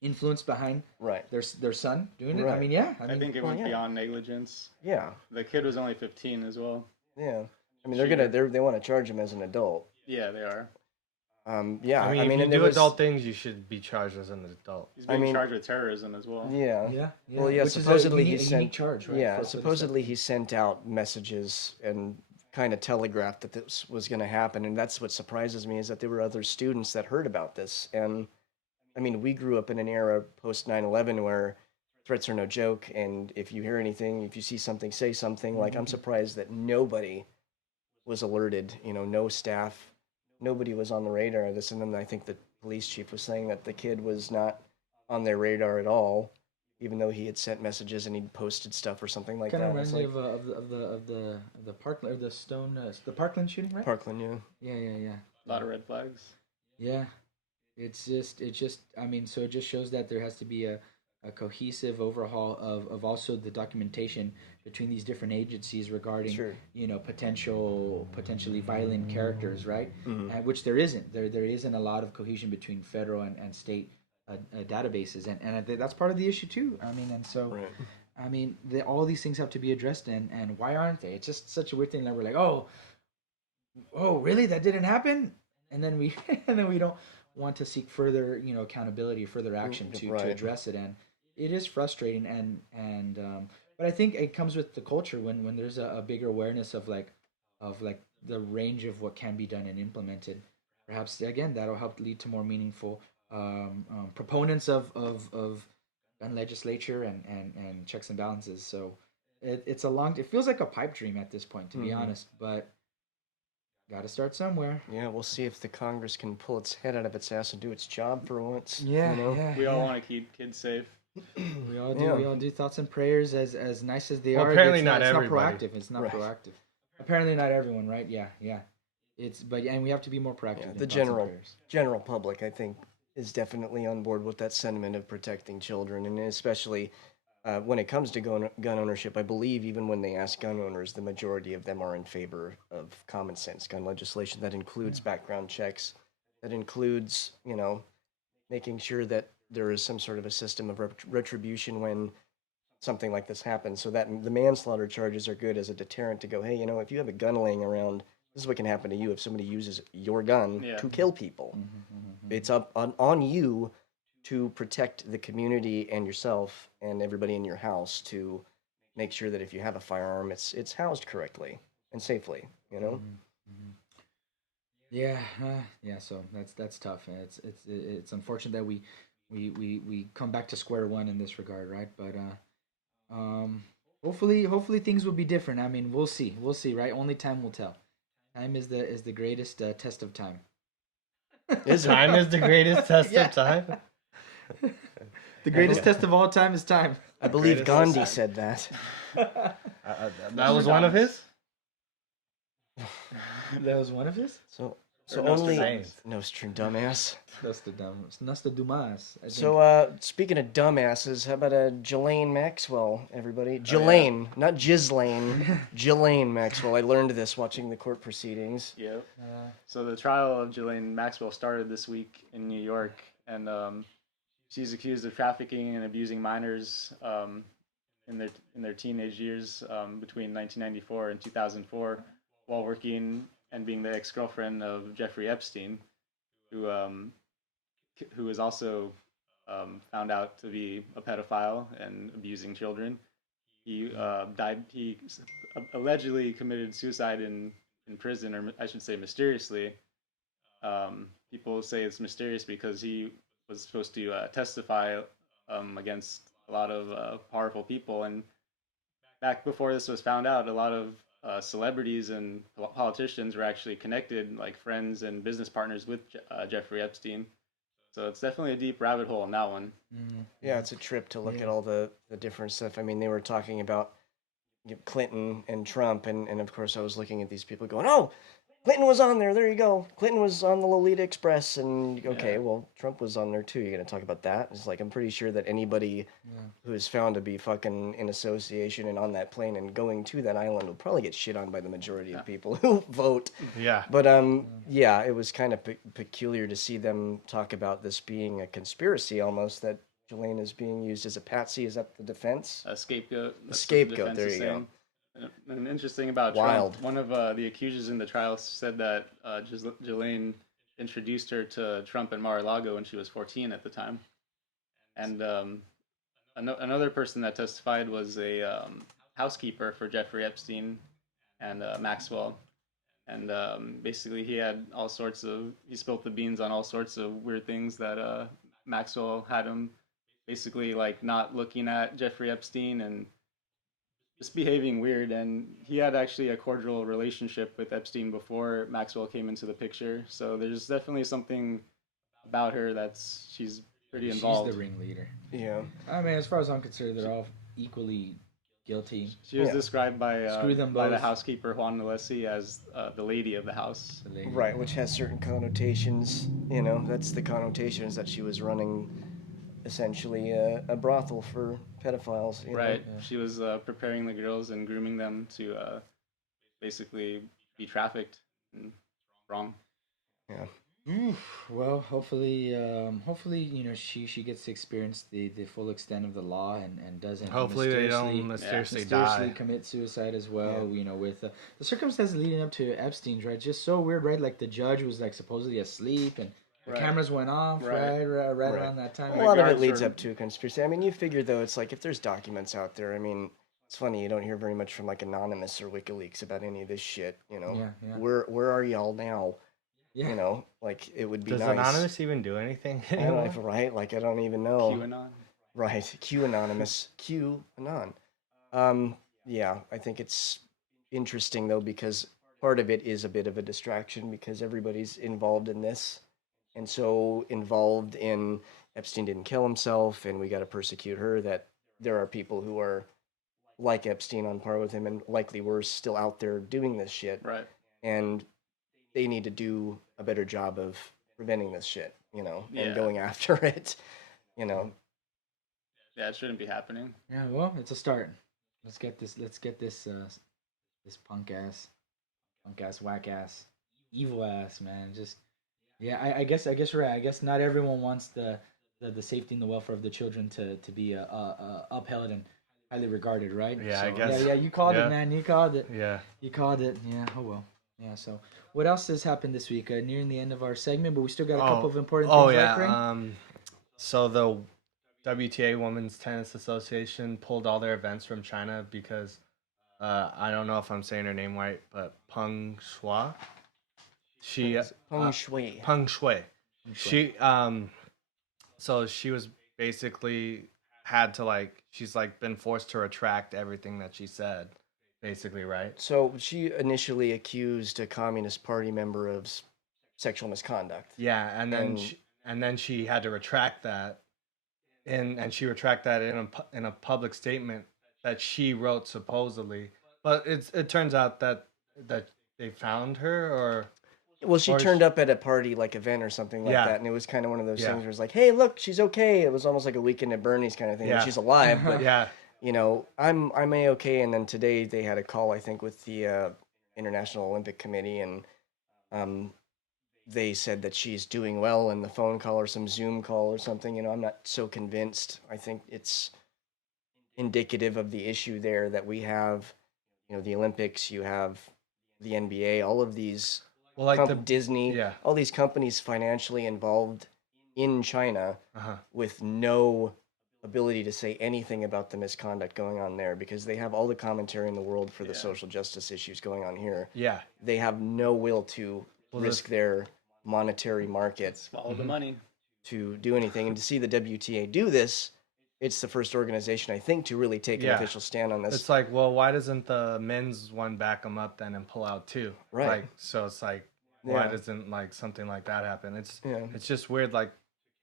influence behind their son doing it. I mean, I think it went beyond negligence. Yeah. The kid was only 15 as well. Yeah. I mean, they want to charge him as an adult. Yeah, they are. I mean, if you do adult things, you should be charged as an adult. He's being charged with terrorism as well. Yeah. Well, which supposedly is a unique charge, right? Yeah, supposedly he sent out messages and kind of telegraphed that this was going to happen, and that's what surprises me is that there were other students that heard about this. And I mean, we grew up in an era post 9/11 where threats are no joke, and if you hear anything, if you see something, say something. Like, I'm surprised that nobody was alerted. No staff. Nobody was on the radar of this, and then I think the police chief was saying that the kid was not on their radar at all, even though he had sent messages and he'd posted stuff or something like that. Kind of reminds me of the Parkland, the Parkland shooting, right? Parkland, yeah. A lot of red flags. Yeah, it's just. I mean, so it just shows that there has to be a cohesive overhaul of also the documentation between these different agencies regarding potentially violent characters, right? Which there isn't. There isn't a lot of cohesion between federal and state databases, and I think that's part of the issue too. I mean, and so I mean, all these things have to be addressed, and why aren't they? It's just such a weird thing that we're like, oh, really? That didn't happen? And then we and then we don't want to seek further, accountability, further action to address it, and it is frustrating. But I think it comes with the culture when there's a bigger awareness of like the range of what can be done and implemented. Perhaps again that'll help lead to more meaningful proponents of gun legislature and checks and balances. So it feels like a pipe dream at this point, to be honest, but got to start somewhere. Yeah, we'll see if the Congress can pull its head out of its ass and do its job for once. Yeah, we all want to keep kids safe. We all do. We all do. Thoughts and prayers, as nice as they are. Apparently not everybody. everybody. It's not proactive. Apparently not everyone, right? Yeah. And we have to be we have to be more proactive. Yeah, the general public, I think, is definitely on board with that sentiment of protecting children, and especially when it comes to gun ownership. I believe even when they ask gun owners, the majority of them are in favor of common sense gun legislation. That includes background checks. That includes, making sure that there is some sort of a system of retribution when something like this happens, so that the manslaughter charges are good as a deterrent to go, hey, if you have a gun laying around, this is what can happen to you if somebody uses your gun to kill people. It's up on you to protect the community and yourself and everybody in your house, to make sure that if you have a firearm, it's housed correctly and safely, Yeah. So that's tough. It's unfortunate that we come back to square one in this regard, right? But hopefully things will be different. I mean, we'll see, right? Only time will tell. Time is the greatest test of time. Time is the greatest test of time. The greatest test of all time is time. I believe Gandhi said that. That was one of his. That was one of his. So only Nostradamus. Nostradamus. So speaking of dumbasses, how about Ghislaine Maxwell, everybody? Ghislaine, not Ghislaine. Ghislaine Maxwell. I learned this watching the court proceedings. Yep. So the trial of Ghislaine Maxwell started this week in New York, and she's accused of trafficking and abusing minors in their teenage years between 1994 and 2004, while working and being the ex-girlfriend of Jeffrey Epstein, who was also found out to be a pedophile and abusing children. He died. He allegedly committed suicide in prison, or I should say mysteriously. People say it's mysterious because he was supposed to testify against a lot of powerful people, and back before this was found out, a lot of celebrities and politicians were actually connected, like friends and business partners with Jeffrey Epstein. So it's definitely a deep rabbit hole in that one. Yeah, it's a trip to look at all the different stuff. I mean, they were talking about Clinton and Trump, and of course I was looking at these people going, oh, Clinton was on there. There you go. Clinton was on the Lolita Express, and okay, well, Trump was on there too. You're gonna talk about that? It's like, I'm pretty sure that anybody who is found to be fucking in association and on that plane and going to that island will probably get shit on by the majority of people who vote. Yeah. But it was kind of peculiar to see them talk about this being a conspiracy almost, that Ghislaine is being used as a patsy. Is that the defense? A scapegoat. A scapegoat. There you go. And interesting about Trump, one of the accusers in the trial said that Ghislaine introduced her to Trump and Mar-a-Lago when she was 14 at the time. And another person that testified was a housekeeper for Jeffrey Epstein and Maxwell. And basically he spilled the beans on all sorts of weird things that Maxwell had him basically like not looking at Jeffrey Epstein and just behaving weird. And he had actually a cordial relationship with Epstein before Maxwell came into the picture. So there's definitely something about her she's pretty involved. She's the ringleader. Yeah. I mean, as far as I'm concerned, they're all equally guilty. She was described by the housekeeper Juan Alessi as the lady of the house. Right, which has certain connotations. That's the connotations that she was running essentially a brothel for pedophiles. Right. Yeah. She was preparing the girls and grooming them to basically be trafficked. And wrong. Yeah. Well, hopefully, she gets to experience the full extent of the law and doesn't Hopefully they don't mysteriously die. commit suicide as well. With the circumstances leading up to Epstein's, right? Just so weird, right? Like the judge was like supposedly asleep and the cameras went off right around that time. A lot of it leads up to a conspiracy. I mean, you figure though, it's like if there's documents out there. I mean, it's funny you don't hear very much from like Anonymous or WikiLeaks about any of this shit. Where are y'all now? Yeah. Like it would be nice. Does Anonymous even do anything anymore? Right? Like I don't even know. QAnon. Right. Q Anonymous. Q Anon. Yeah, I think it's interesting though because part of it is a bit of a distraction because everybody's involved in this. And so involved in Epstein didn't kill himself and we got to persecute her, that there are people who are like Epstein on par with him and likely worse still out there doing this shit. Right. And they need to do a better job of preventing this shit, and going after it, Yeah, it shouldn't be happening. Yeah, well, it's a start. Let's get this this punk ass, whack ass, evil ass, man. Just I guess you're right. I guess not everyone wants the safety and the welfare of the children to be upheld and highly regarded, right? Yeah, so, I guess. Yeah, you called it, man. You called it. Yeah. You called it. Yeah. Oh well. Yeah. So, what else has happened this week? Nearing the end of our segment, but we still got a couple of important things. Right, so the WTA Women's Tennis Association pulled all their events from China because I don't know if I'm saying her name right, but Peng Shuai. Peng Shui. She so she was basically had to she's been forced to retract everything that she said, basically, right? So she initially accused a Communist Party member of sexual misconduct. Yeah, and then she had to retract that, and she retracted that in a public statement that she wrote supposedly, but it turns out that they found her or. Well, she turned up at a party event or something like that, and it was kind of one of those things where it's like, hey, look, she's okay. It was almost like a Weekend at Bernie's kind of thing. She's alive, but I'm A-okay. And then today they had a call, I think, with the International Olympic Committee, and they said that she's doing well in the phone call or some Zoom call or something. I'm not so convinced. I think it's indicative of the issue there that we have, the Olympics, you have the NBA, all of these. Well, Disney, all these companies financially involved in China with no ability to say anything about the misconduct going on there because they have all the commentary in the world for the social justice issues going on here. Yeah. They have no will to risk their monetary market. Follow the money. To do anything. And to see the WTA do this, it's the first organization, I think, to really take an official stand on this. It's like, well, why doesn't the men's one back them up then and pull out too? Right. So it's like, why doesn't something like that happen? It's just weird,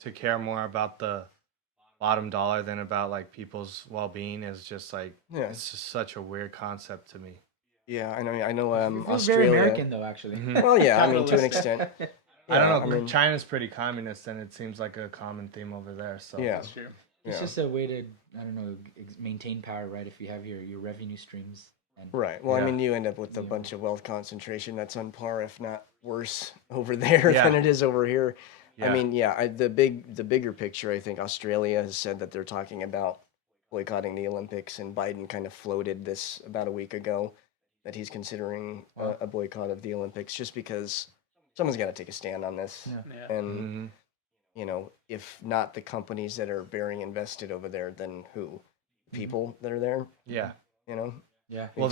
to care more about the bottom dollar than about people's well-being is just it's just such a weird concept to me. Yeah, I know. It feels Australia. very American though, actually. Mm-hmm. Well, yeah, to an extent. I don't know. China's pretty communist, and it seems like a common theme over there. So yeah, it's just a way to maintain power, right? If you have your revenue streams. Right. Well, you end up with a bunch of wealth concentration that's on par, if not worse, over there than it is over here. Yeah. The bigger picture, I think Australia has said that they're talking about boycotting the Olympics, and Biden kind of floated this about a week ago that he's considering a boycott of the Olympics just because someone's got to take a stand on this. Yeah. And, if not the companies that are very invested over there, then who? People that are there? Yeah. Yeah. Well,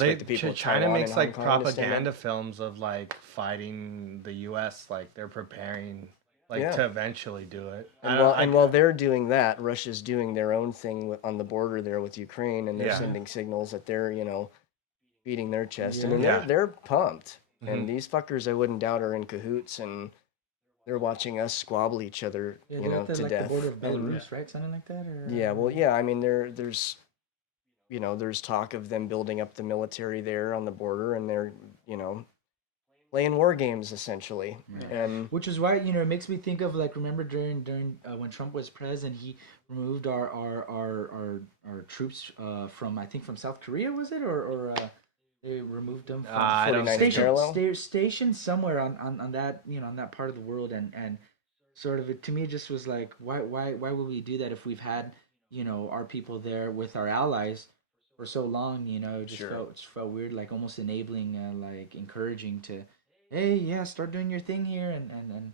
China makes propaganda films of fighting the U.S. They're preparing to eventually do it. And while they're doing that, Russia's doing their own thing on the border there with Ukraine, and they're sending signals that they're beating their chest. They're pumped, and these fuckers I wouldn't doubt are in cahoots, and they're watching us squabble each other, to death. The border of Belarus, right? Something like that. Or... Yeah. Well, yeah. There's. There's talk of them building up the military there on the border, and they're, playing war games essentially. Yeah. And which is why it makes me think of remember during when Trump was president, he removed our troops from I think from South Korea, was it or They removed them from I don't think stationed somewhere on that on that part of the world, and sort of it to me just was like why would we do that if we've had our people there with our allies for so long? It just felt weird, like almost enabling, like encouraging to, hey, yeah, start doing your thing here, and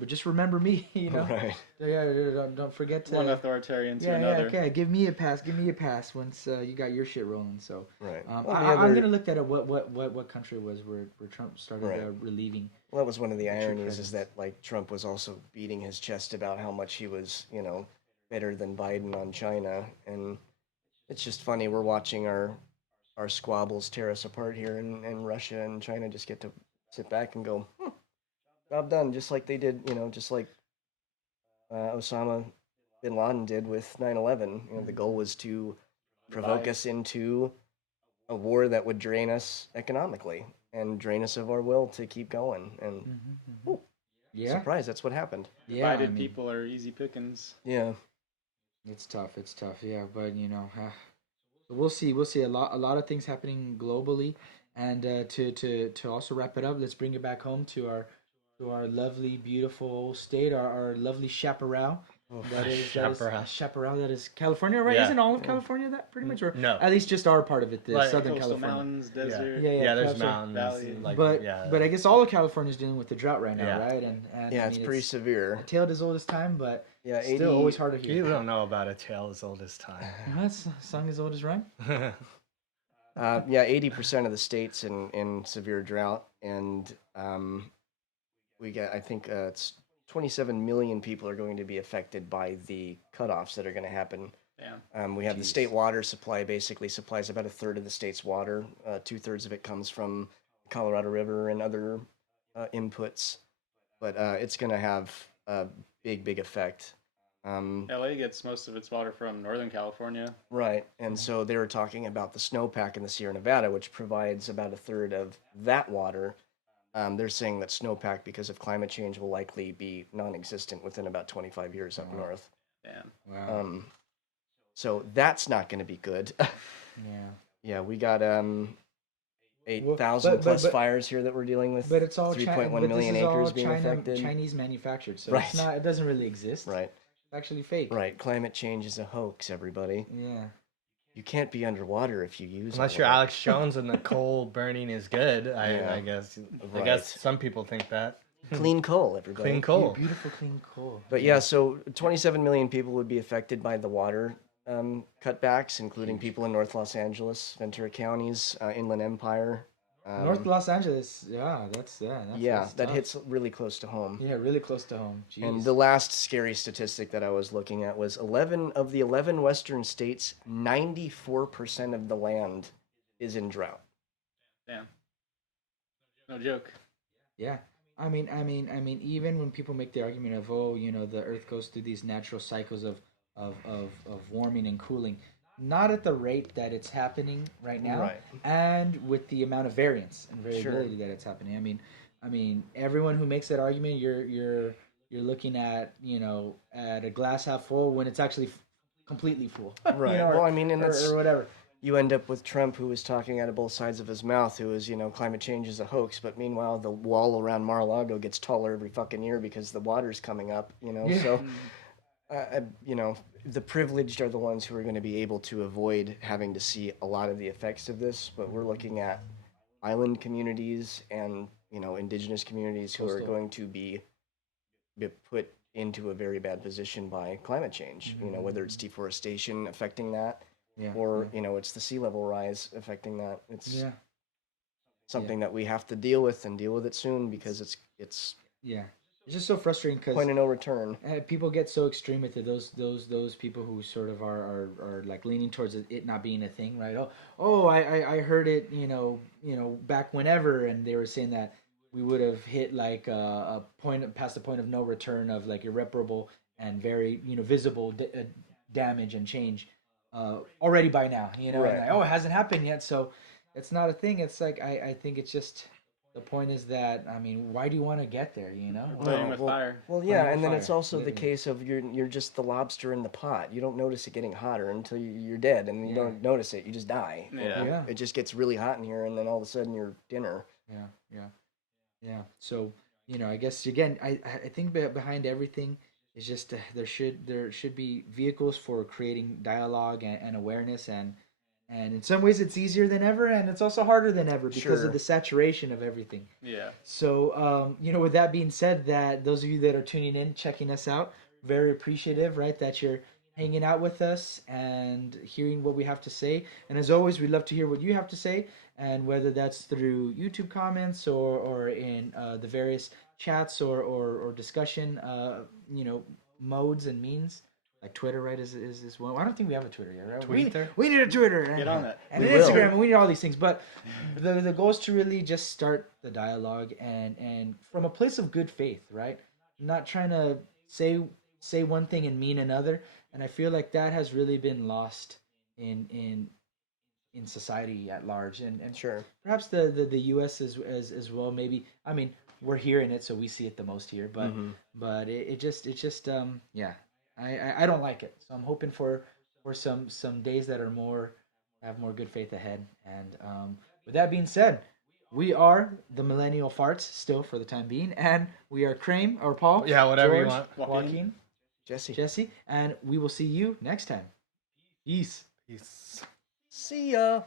but just remember me, Right. Yeah, don't forget to one authoritarian to another. Yeah, okay, give me a pass once you got your shit rolling. So right. I'm gonna look at what country it was where Trump started relieving. Well, that was one of the ironies, is that like Trump was also beating his chest about how much he was better than Biden on China, and it's just funny, we're watching our squabbles tear us apart here, and Russia and China just get to sit back and go, job done, just like they did, just like Osama bin Laden did with 9/11. The goal was to provoke us into a war that would drain us economically and drain us of our will to keep going. And surprise, that's what happened. Divided people are easy pickings. Yeah, it's tough. Yeah, but we'll see. A lot of things happening globally, and to also wrap it up, let's bring it back home to our lovely, beautiful state, our lovely chaparral. That is Chaparral. That is California, right? Yeah. Isn't all of California that pretty much? Or no, at least just our part of it, the like Southern coastal California. Mountains, desert. Yeah, there's mountains. Valley. But I guess all of California is dealing with the drought right now, right? And it's pretty severe. A tale as old as time, but still 80, always hard to hear. You don't know about a tale as old as time. That's a song as old as rhyme. 80% of the states in severe drought, and we got, I think it's 27 million people are going to be affected by the cutoffs that are going to happen. Yeah. We have the state water supply, basically supplies about a third of the state's water. 2/3 of it comes from Colorado River and other inputs, but it's going to have a big effect. LA gets most of its water from Northern California. Right, and so they were talking about the snowpack in the Sierra Nevada, which provides about a third of that water. They're saying that snowpack, because of climate change, will likely be non-existent within about 25 years up north. Damn. Wow. So that's not going to be good. Yeah, we got 8,000 plus fires here that we're dealing with. But it's all 3.1 million acres being affected. Chinese manufactured, so it's not. It doesn't really exist. Right. It's actually fake. Right. Climate change is a hoax, everybody. Yeah. You can't be underwater if you use unless you're Alex Jones and the coal burning is good. I guess. I guess some people think that. Clean coal, everybody. Clean coal. Beautiful clean coal. But so 27 million people would be affected by the water cutbacks, including people in North Los Angeles, Ventura counties, Inland Empire. North Los Angeles, that's that hits really close to home. Yeah, really close to home. Jeez. And the last scary statistic that I was looking at was 11 of the 11 western states, 94% of the land is in drought. Damn. No joke. Yeah. I mean, even when people make the argument of, the Earth goes through these natural cycles of warming and cooling, not at the rate that it's happening right now, and with the amount of variance and variability that it's happening. I mean, everyone who makes that argument, you're looking at at a glass half full when it's actually completely full. Right. or whatever. You end up with Trump, who is talking out of both sides of his mouth, who is, climate change is a hoax, but meanwhile the wall around Mar-a-Lago gets taller every fucking year because the water's coming up, so, the privileged are the ones who are going to be able to avoid having to see a lot of the effects of this, but we're looking at island communities and, indigenous communities who are going to be put into a very bad position by climate change, whether it's deforestation affecting that, or it's the sea level rise affecting that. It's something that we have to deal with and deal with it soon, because it's it's just so frustrating because point of no return. People get so extreme with it. Those people who sort of are like leaning towards it not being a thing, right? I heard it, back whenever, and they were saying that we would have hit like a point past the point of no return of like irreparable and very visible damage and change already by now. And like, it hasn't happened yet, so it's not a thing. It's like I think it's just the point is that, I mean, why do you want to get there, you know? Playing with fire. Well, yeah, Playing and with then it's fire, also the absolutely. case of you're just the lobster in the pot. You don't notice it getting hotter until you're dead, and you Yeah. don't notice it. You just die. Yeah. Yeah. It just gets really hot in here, and then all of a sudden you're dinner. Yeah. So, you know, I guess again, I think behind everything is just there should be vehicles for creating dialogue and awareness, and in some ways it's easier than ever, and it's also harder than ever because Sure. of the saturation of everything. Yeah. So, you know, with that being said, that those of you that are tuning in, checking us out, very appreciative, right? That you're hanging out with us and hearing what we have to say. And as always, we'd love to hear what you have to say, and whether that's through YouTube comments or in the various chats or discussion, you know, modes and means. Like Twitter, right? Is one. I don't think we have a Twitter yet, right? Twitter? We need a Twitter. Get on that. And We an will. Instagram, and we need all these things. But the goal is to really just start the dialogue and from a place of good faith, right? Not trying to say one thing and mean another. And I feel like that has really been lost in society at large. And Sure. perhaps the US as well. Maybe, I mean, we're here in it, so we see it the most here. But Mhm. but it just yeah. I don't like it. So I'm hoping for some days that are more have more good faith ahead. And with that being said, we are the Millennial Farts still for the time being, and we are Crane or Paul. Yeah, whatever you George, want. Joaquin, Jesse. Jesse, and we will see you next time. Peace. Peace. See ya.